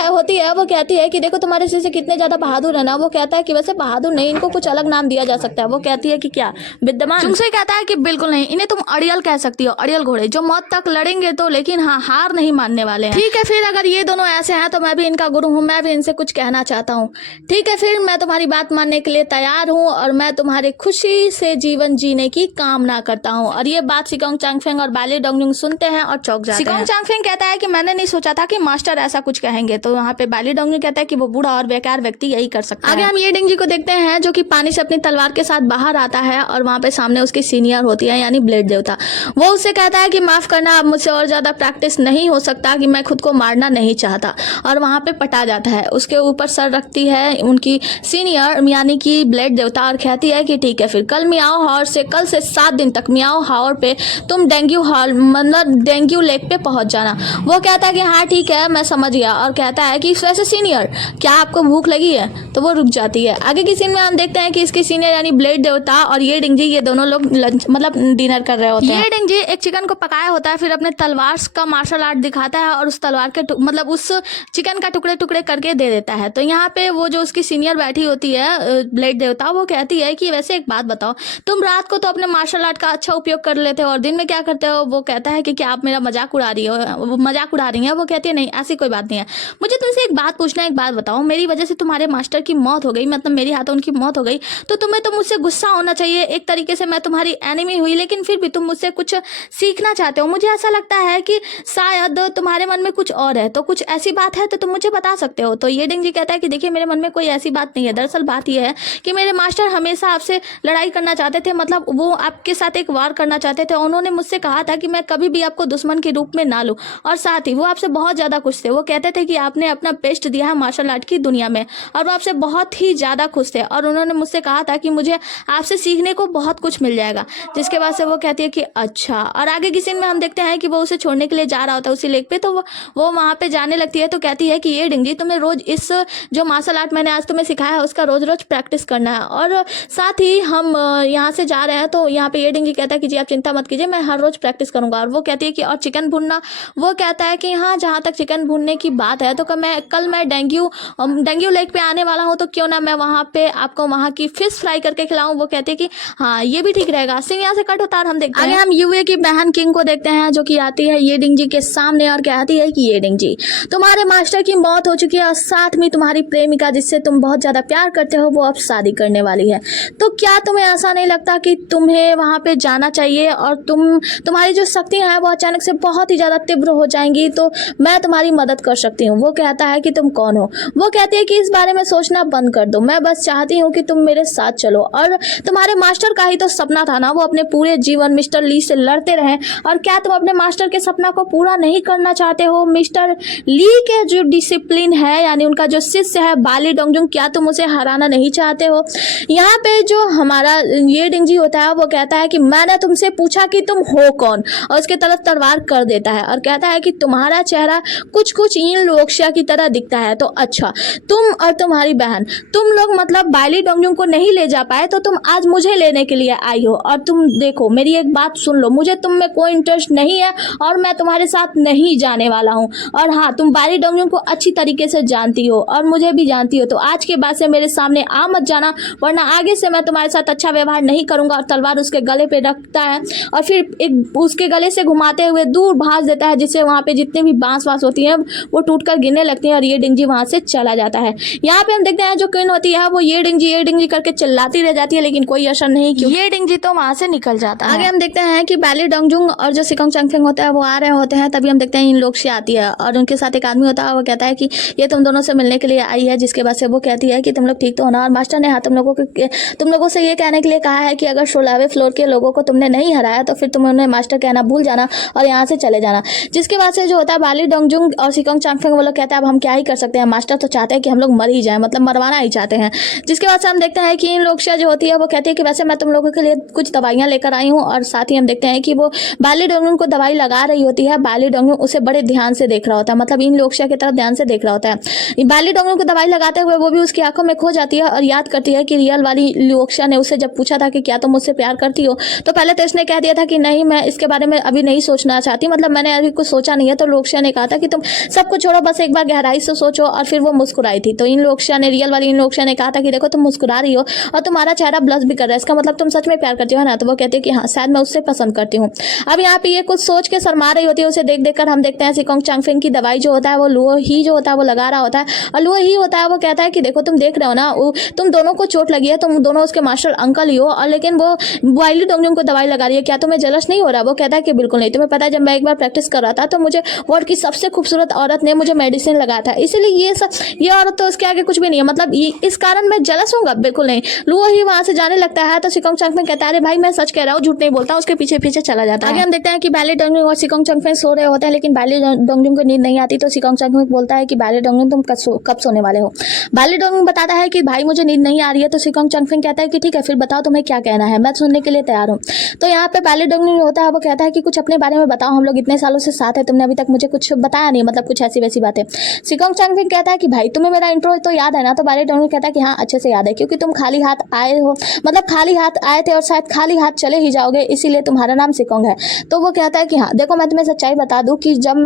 होती है वो कहती है कि देखो तुम्हारे जैसे कितने ज़्यादा बहादुर है ना, वो कहता है कि वैसे बहादुर नहीं, इनको कुछ अलग नाम दिया जा सकता है। वो कहती है कि क्या विद्यमान। चुंगसुई कहता है कि बिल्कुल नहीं, इन्हें तुम अड़ियल कह सकती हो, अड़ियल घोड़े जो मौत तक लड़ेंगे तो, लेकिन हाँ हार नहीं मानने वाले हैं। ठीक है फिर अगर ये दोनों ऐसे हैं तो मैं भी इनका गुरु हूँ, मैं भी इनसे कुछ कहना चाहता हूँ। ठीक है फिर मैं तुम्हारी बात मानने के लिए तैयार हूँ और मैं तुम्हारी खुशी से जीवन जीने की कामना करता हूँ। और ये बात सिकोंग चांगफेंग और बाली डोंगजुंग सुनते हैं और चौंक जाते हैं। सिकोंग चांगफेंग कहता है कि मैंने नहीं सोचा था कि मास्टर ऐसा कुछ कहेंगे, तो वहाँ पे बाली डोंगजुंग कहता है कि वो बूढ़ा और बेकार व्यक्ति यही कर सकता है। आगे हम ये डिंगजी को देखते हैं जो कि पानी से अपनी तलवार के साथ बाहर आता है और वहाँ पे सामने उसकी सीनियर होती है यानी ब्लेड देवता। वो उससे कहता है कि माफ करना, अब मुझसे और ज्यादा प्रैक्टिस नहीं हो सकता, कि मैं खुद को मारना नहीं चाहता, और वहाँ पे पटा जाता है। उसके ऊपर सर रखती है उनकी सीनियर यानी कि ब्लेड देवता और कहती है कि ठीक है फिर कल मियाओ हावर से, कल से 7 दिन तक मियाओ हावर पे तुम डेंगू हॉल मतलब डेंगू लेक पे पहुंच जाना। वो कहता है कि हाँ ठीक है मैं समझ गया, और कहता है कि वैसे सीनियर क्या आपको भूख लगी है, तो वो रुक जाती है। आगे की सीन में हम देखते हैं कि इसकी सीनियर यानी ब्लेड देवता और ये डिंगजी ये दोनों लोग लंच मतलब डिनर कर रहे होते हैं। ये डिंगजी एक चिकन को पकाया होता है, फिर अपने तलवार का मार्शल आर्ट दिखाता है और उस तलवार के मतलब उस चिकन का टुकड़े टुकड़े करके दे देता है। तो यहाँ पे वो जो उसकी सीनियर बैठी होती है ब्लेड देवता, वो कहती है कि वैसे एक बात बताओ, तुम रात को तो अपने मार्शल आर्ट का अच्छा उपयोग कर लेते हो और दिन में क्या करते हो? वो कहता है कि क्या आप मेरा मजाक उड़ा रही हो, मजाक उड़ा रही है। वो कहती है नहीं ऐसी कोई बात नहीं है, मुझे तुमसे एक बात पूछना है, एक बात बताओ, मेरी वजह से तुम्हारे मास्टर की मौत हो गई, मतलब मेरे हाथों उनकी मौत हो गई, तो तुम्हें तो मुझसे गुस्सा होना चाहिए। एक तरीके से मैं तुम्हारी एनिमी हुई, लेकिन फिर भी तुम मुझसे कुछ सीखना चाहते हो। मुझे ऐसा लगता है कि शायद तुम्हारे मन में कुछ और है, तो कुछ ऐसी बात है तो तुम मुझे बता सकते हो। तो ये डिंगजी कहता है कि देखिए मेरे मन में कोई ऐसी बात नहीं है, दरअसल बात यह है कि मेरे मास्टर हमेशा आपसे लड़ाई करना चाहते थे, मतलब वो आपके साथ एक वार करना चाहते थे। उन्होंने मुझसे कहा था कि मैं कभी भी आपको दुश्मन के रूप में ना लूं, और साथ ही वो आपसे बहुत ज़्यादा खुश थे। वो कहते थे कि आपने अपना बेस्ट दिया है मार्शल आर्ट की दुनिया में, और वो आपसे बहुत ही ज़्यादा खुश थे, और उन्होंने मुझसे कहा था कि मुझे आपसे सीखने को बहुत कुछ मिल जाएगा। जिसके बाद से वो कहती है कि अच्छा। और आगे की सीन में हम देखते हैं कि वो उसे छोड़ने के लिए जा रहा होता है उसी लेक पे, तो वो वहाँ पे जाने लगती है। तो कहती है कि ये डिंगजी तुम्हें रोज इस जो मार्शल आर्ट मैंने आज तुम्हें सिखाया है उसका रोज रोज प्रैक्टिस करना है, और साथ ही हम यहाँ से जा रहे हैं। तो यहाँ पे ये डिंगजी कहता है कि जी आप चिंता मत कीजिए, मैं हर रोज प्रैक्टिस करूंगा। और वो कहती है कि और चिकन भुनना, वो कहता है कि हाँ जहाँ तक चिकन भुनने की बात है तो कल मैं डेंगू लेक पे आने वाला हूँ, तो क्यों ना मैं वहाँ पे आपको वहाँ की फिश फ्राई करके खिलाऊं। वो कहते हैं कि हाँ ये भी ठीक रहेगा। सीन यहाँ से कट होता है और हम देखते हैं आगे हम यूए की बहन किंग को देखते हैं जो कि आती है ये डिंगजी के सामने और कहती है कि ये डिंगजी तुम्हारे मास्टर की मौत हो चुकी है, और साथ में तुम्हारी प्रेमिका जिससे तुम बहुत ज्यादा प्यार करते हो वो अब शादी करने वाली है। तो क्या तुम्हें ऐसा नहीं लगता कि तुम्हें वहाँ पे जाना चाहिए, और तुम्हारी जो शक्तियां हैं वो अचानक से बहुत ही ज्यादा तीव्र हो जाएंगी, तो मैं तुम्हारी मदद कर सकती हूँ। वो कहता है कि तुम कौन हो? वो कहती है कि इस बारे में सोचना बंद कर दो, मैं बस चाहती हूँ कि तुम मेरे साथ चलो। और तुम्हारे मास्टर का ही तो सपना था ना, वो अपने पूरे जीवन मिस्टर ली से लड़ते रहे, और क्या तुम अपने मास्टर के सपना को पूरा नहीं करना चाहते हो? मिस्टर ली के जो डिसिप्लिन है यानी उनका जो शिष्य है बाली डोंगजुंग, क्या तुम उसे हराना नहीं चाहते हो? यहाँ पे जो हमारा ये डिंगजी होता है वो कहता है कि मैंने तुमसे पूछा कि तुम हो कौन, और उसके तरफ तलवार कर देता है और कहता है कि तुम्हारा चेहरा कुछ कुछ इन लोक्ष्या की तरह दिखता है। तो अच्छा तुम और तुम्हारी बहन, तुम लोग मतलब बाली डोंगजुंग को नहीं ले जा पाए, तो तुम आज मुझे लेने के लिए आई हो। और तुम देखो मेरी एक बात सुन लो, मुझे तुम में कोई इंटरेस्ट नहीं है और मैं तुम्हारे साथ नहीं जाने वाला हूँ। और हाँ तुम बाली डोंगजुंग को अच्छी तरीके से जानती हो और मुझे भी जानती हो, तो आज के बाद से मेरे सामने आ मत जाना, वरना आगे से मैं तुम्हारे साथ अच्छा व्यवहार नहीं करूंगा। और तलवार उसके गले पे रखता है और फिर एक उसके गले से घुमाते हुए दूर भाग देता है, जिससे वहाँ पे जितनी भी बांस होती है वो टूटकर गिरने लगती है और ये डिंगजी वहाँ से चला जाता है। यहाँ पे हम देखते हैं जो क्वीन होती है वो ये डिंगजी करके चिल्लाती रह जाती है, लेकिन कोई असर नहीं, क्यों ये डिंगजी तो वहाँ से निकल जाता है। आगे हम देखते हैं कि बाली डोंगजुंग और जो सिकोंग चांगफेंग होता है वो आ रहे होते हैं, तभी हम देखते हैं इन लोग से आती है और उनके साथ एक आदमी होता है। वो कहता है कि ये तुम दोनों से मिलने के लिए आई है। जिसके बाद से वो कहती है कि तुम लोग ठीक तो हो ना, और मास्टर ने तुम लोगों से ये कहने के लिए कहा है कि अगर 16वें फ्लोर के लोगों को तुमने नहीं हराया तो फिर तुम उन्हें मास्टर कहना भूल जाना और यहाँ से चले जाना। जिसके बाद से जो होता है बाली डोंगजुंग और सिकोंग चांगफेंग वो लोग कहते हैं अब हम क्या ही कर सकते हैं, मास्टर तो चाहते हैं कि हम लोग मर ही जाए, मतलब मरवाना ही चाहते हैं। जिसके बाद से हम देखते हैं कि इन लोग जो होती है वो कहती है कि वैसे मैं तुम लोगों के लिए कुछ दवाइयाँ लेकर आई हूँ, और साथ ही हम देखते हैं कि वो बाली डोंगजुंग को दवाई लगा रही होती है। बाली डोंगजुंग उसे बड़े ध्यान से देख रहा होता है, मतलब इन लोक्ष्या की तरफ ध्यान से देख रहा होता है। बाली डोंगन को दवाई लगाते हुए वो भी उसकी आंखों में खो जाती है और याद करती है कि रियल वाली लोक्ष्या ने उससे जब पूछा था कि क्या तुम मुझसे प्यार करती हो, तो पहले तो इसने कह दिया था कि नहीं, मैं इसके बारे में अभी नहीं सोचना चाहती, मतलब मैंने अभी कुछ सोचा नहीं है। तो लोक्ष्या ने कहा था कि तुम सब कुछ छोड़ो, बस एक बार गहराई से सोचो, और फिर वो मुस्कुराई थी। तो इन लोक्ष्या ने, रियल वाली इन लोक्ष्या ने कहा था कि देखो तुम मुस्कुरा रही हो और तुम्हारा चेहरा ब्लश भी कर रहा है, इसका मतलब तुम सच में प्यार करती हो ना। तो वो कहती है कि हाँ, शायद मैं उससे पसंद करती हूँ। अब यहाँ पे ये कुछ सोच के शर्मा रही होती है। उसे देख देखकर हम देखते हैं सिकोंग चांगफेंग की दवाई जो होता है वो लुओ ही जो होता है वो लगा रहा होता है, और लुओ ही होता है वो कहता है कि देखो तुम देख रहे हो ना, तुम दोनों को चोट लगी है, तुम दोनों उसके मास्टर अंकल ही हो, और लेकिन वो वाइली डोंगजुंग को दवाई लगा रही है, क्या तुम्हें जलस नहीं हो रहा? वो कहता है कि बिल्कुल नहीं, तुम्हें पता है जब मैं एक बार प्रैक्टिस कर रहा था तो मुझे वर्ल्ड की सबसे खूबसूरत औरत ने मुझे मेडिसिन लगाया था, इसीलिए ये औरत तो उसके आगे कुछ भी नहीं है, मतलब इस कारण मैं जलस हूँ? बिल्कुल नहीं। लुओ ही वहां से जाने लगता है तो सिकोंग चांगफेंग कहता है अरे भाई मैं सच कह रहा हूँ, झूठ नहीं बोलता, उसके पीछे पीछे चला जाता है। आगे हम देखते हैं कि बाली डोंगजुंग और सिकोंग चांगफेंग सो रहे होते हैं, लेकिन बाली डोंगजुंग को नींद नहीं आती। तो सिकोंग चांगफेंग बोलता है कि बाली डोंगजुंग तुम कब सोने वाले हो? बाली डोंगजुंग बताता है कि भाई मुझे नींद नहीं आ रही है। तो सिकोंग चांगफेंग कहता है कि ठीक है फिर बताओ तुम्हें क्या कहना है, मैं सुनने के लिए तैयार हूँ। तो यहाँ पे बाली डोंगजुंग होता है वो कहता है कि कुछ अपने बारे में बताओ, हम लोग इतने सालों से साथ है, तुमने अभी तक मुझे कुछ बताया नहीं, मतलब कुछ ऐसी वैसी बातें। सिकोंग चांगफेंग कहता है कि भाई तुम्हें मेरा इंट्रो तो याद है ना? तो बाली डोंगजुंग कहता है कि हाँ अच्छे से याद है, क्योंकि तुम खाली हाथ आए हो, मतलब खाली हाथ आए थे और शायद खाली हाथ चले ही जाओगे, इसीलिए तुम्हारा नाम सिकोंग है। तो वो कहता है कि हाँ देखो मैं तुम्हें सच्चाई बता दूं कि जब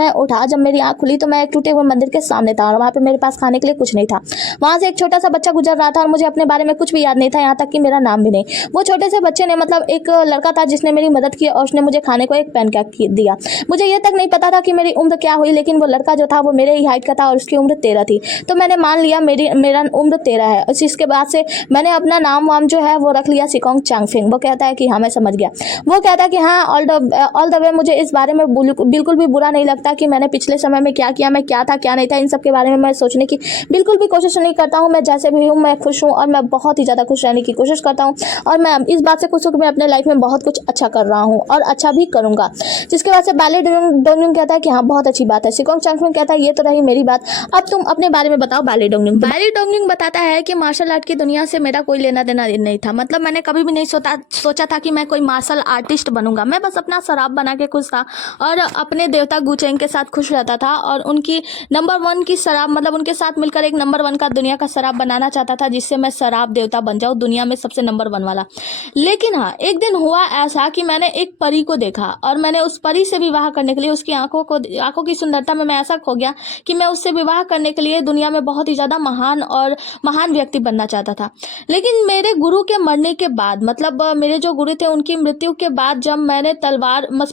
मेरी आंख खुली तो मैं एक टूटे हुए मंदिर के सामने था और वहाँ पे मेरे पास खाने के लिए कुछ नहीं था। वहाँ से एक छोटा सा बच्चा गुजर रहा था और मुझे अपने बारे में कुछ भी याद नहीं था, यहाँ तक कि मेरा नाम भी नहीं। वो छोटे से बच्चे ने, मतलब एक लड़का था जिसने मेरी मदद की और उसने मुझे खाने को एक पैनकेक दिया। मुझे ये तक नहीं पता था कि मेरी उम्र क्या हुई, लेकिन वो लड़का जो था वो मेरे ही हाइट का था और उसकी उम्र 13 थी। तो मैंने मान लिया मेरा उम्र 13 है। इसके बाद से मैंने अपना नाम वाम जो है वो रख लिया सिकोंग चांगफेंग। वो कहता है कि हाँ मैं समझ गया। वो कहता है कि हाँ ऑल द वे मुझे इस बारे में बिल्कुल भी बुरा नहीं लगता कि मैंने पिछले समय में क्या किया, मैं क्या था क्या नहीं था, इन सब के बारे में मैं सोचने की बिल्कुल भी कोशिश नहीं करता हूँ। मैं जैसे भी हूँ मैं खुश हूँ और मैं बहुत ही ज़्यादा खुश रहने की कोशिश करता हूँ और मैं इस बात से खुश हूँ कि मैं अपने लाइफ में बहुत कुछ अच्छा कर रहा हूँ और अच्छा भी करूँगा। जिसके बाद से बाली डोंगजुंग कहता है कि हाँ बहुत अच्छी बात है। सिकोंग चांगफेंग कहता है ये तो रही मेरी बात, अब तुम अपने बारे में बताओ बाली डोंगजुंग। बाली डोंगजुंग बताता है कि मार्शल आर्ट की दुनिया से मेरा कोई लेना देना नहीं था, मतलब मैंने कभी भी नहीं सोचा था कि मैं कोई मार्शल आर्टिस्ट बनूंगा। मैं बस अपना शराब बना के खुश था और अपने देवता गुचेंग के साथ खुश रहता था और उनकी नंबर 1 की शराब, मतलब उनके साथ मिलकर एक नंबर 1 का दुनिया का शराब बनाना चाहता था, जिससे मैं शराब देवता बन जाऊं, दुनिया में सबसे नंबर 1 वाला। लेकिन हाँ एक दिन हुआ ऐसा कि मैंने एक परी को देखा और मैंने उस परी से विवाह करने के लिए, उसकी आंखों की सुंदरता में मैं ऐसा खो गया कि मैं उससे विवाह करने के लिए दुनिया में बहुत ही ज्यादा महान व्यक्ति बनना चाहता था। लेकिन मेरे गुरु के मरने के बाद, मतलब मेरे जो गुरु थे उनकी मृत्यु के बाद, जब मैंने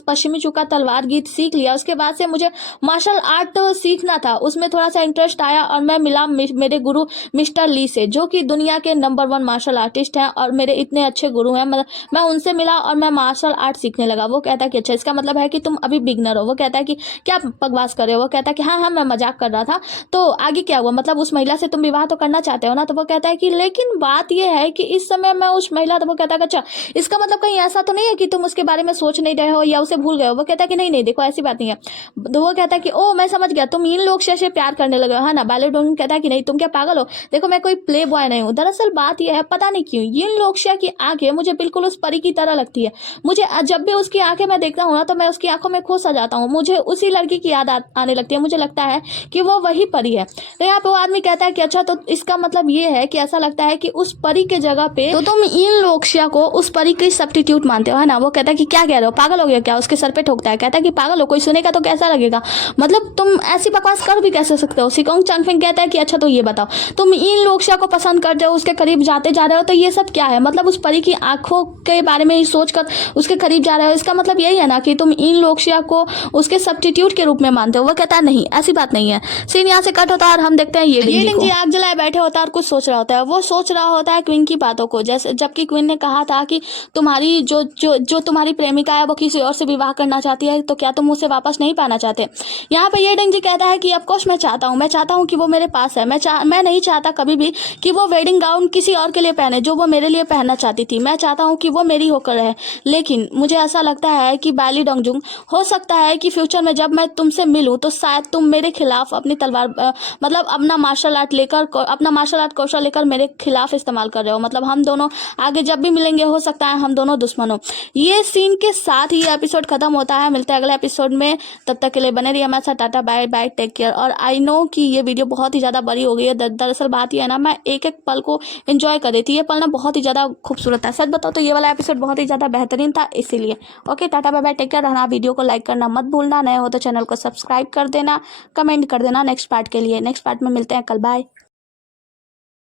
पश्चिमी चूका तलवार गीत सीख लिया, उसके बाद से मुझे मार्शल आर्ट सीखना था, उसमें थोड़ा सा इंटरेस्ट आया और मैं मिला मेरे गुरु मिस्टर ली से, जो कि दुनिया के नंबर 1 मार्शल आर्टिस्ट हैं और मेरे इतने अच्छे गुरु हैं। मैं उनसे मिला और मैं मार्शल आर्ट सीखने लगा। वो कहता है कि अच्छा इसका मतलब है कि तुम अभी बिगनर हो। वो कहता है कि क्या बकवास कर रहे हो? वो कहता है कि हाँ मैं मजाक कर रहा था। तो आगे क्या हुआ, मतलब उस महिला से तुम विवाह तो करना चाहते हो ना? तो वो कहता है कि लेकिन बात यह है कि इस समय मैं उस महिला, तो वो कहता है अच्छा इसका मतलब कहीं ऐसा तो नहीं है कि तुम उसके बारे में सोच नहीं रहे हो या उसे भूल गए हो? वो कहता है कि नहीं देखो ऐसी बात नहीं है। तो वो कहता है कि ओ मैं समझ गया, तुम इन लोग से प्यार करने लगे हो है ना? बाली डोंगजुंग कहता है कि नहीं, तुम क्या पागल हो? देखो मैं कोई प्ले बॉय नहीं हूँ। दरअसल बात यह है, पता नहीं क्यों इन लोक्ष्या की आंखें मुझे बिल्कुल उस परी की तरह लगती है। मुझे जब भी उसकी आंखें मैं देखता हूँ ना तो मैं उसकी आंखों में खो सा जाता हूँ, मुझे उसी लड़की की याद आने लगती है, मुझे लगता है कि वो वही परी है। तो यहाँ पे वो आदमी कहता है कि अच्छा तो इसका मतलब ये है कि ऐसा लगता है कि उस परी के जगह पे तो तुम इन लोक्ष्या को उस परी की सब्स्टिट्यूट मानते हो है ना? वो कहता है कि क्या कह रहे हो, पागल हो गया क्या? उसके सर पे ठोकता है, कहता है कि पागल हो, कोई सुनेगा तो कैसा लगेगा, मतलब तुम ऐसी बकवास कर भी कैसे सकते हो? सिकोंग चांगफेंग कहता है कि अच्छा तो ये बताओ, तुम इन लोक्ष्या को पसंद करते हो, उसके करीब जाते जा रहे हो, तो ये सब क्या है? मतलब उस परी की आंखों के बारे में सोचकर उसके करीब जा रहे हो, इसका मतलब यही है ना कि तुम इन लोक्ष्या को उसके सब्स्टिट्यूट के रूप में मानते हो? वो कहता है नहीं ऐसी बात नहीं है। सीन यहाँ से कट होता है और हम देखते हैं ये जी आग जलाए बैठे होता है और कुछ सोच रहा होता है। वो सोच रहा होता है क्वीन की बातों को, जैसे जबकि क्वीन ने कहा था कि तुम्हारी जो तुम्हारी प्रेमिका है वो किसी और से विवाह करना चाहती है, तो क्या तुम उसे वापस नहीं पाना चाहते? यहाँ पे ये डेंजी कहता है कि ऑफकोर्स मैं चाहता हूँ कि वो मेरे पास है। मैं नहीं चाहता कभी भी कि वो वेडिंग गाउन किसी और के लिए पहने जो वो मेरे लिए पहनना चाहती थी। मैं चाहता हूँ कि वो मेरी होकर रहे। लेकिन मुझे ऐसा लगता है कि बाली डोंगजुंग, हो सकता है कि फ्यूचर में जब मैं तुमसे मिलूं तो शायद तुम मेरे खिलाफ अपनी तलवार मतलब अपना मार्शल आर्ट कौशल लेकर मेरे खिलाफ इस्तेमाल कर रहे हो। मतलब हम दोनों आगे जब भी मिलेंगे हो सकता है हम दोनों दुश्मन हो। ये सीन के साथ ही एपिसोड खत्म होता है। मिलते हैं अगले एपिसोड में, तब तक के लिए बने रहिए। हमारे साथ। Tata bye bye, take care. और आई नो कि ये वीडियो बहुत ही ज़्यादा बड़ी हो गई है। दरअसल बात ये है ना, मैं एक एक पल को एंजॉय कर रही थी। ये पल ना बहुत ही ज़्यादा खूबसूरत था। सच बताओ तो ये वाला एपिसोड बहुत ही ज़्यादा बेहतरीन था, इसीलिए। Okay, tata bye bye, take care. रहना, वीडियो को लाइक करना मत भूलना। नए हो तो चैनल को सब्सक्राइब कर देना, कमेंट कर देना नेक्स्ट पार्ट के लिए। नेक्स्ट पार्ट में मिलते हैं कल, बाय।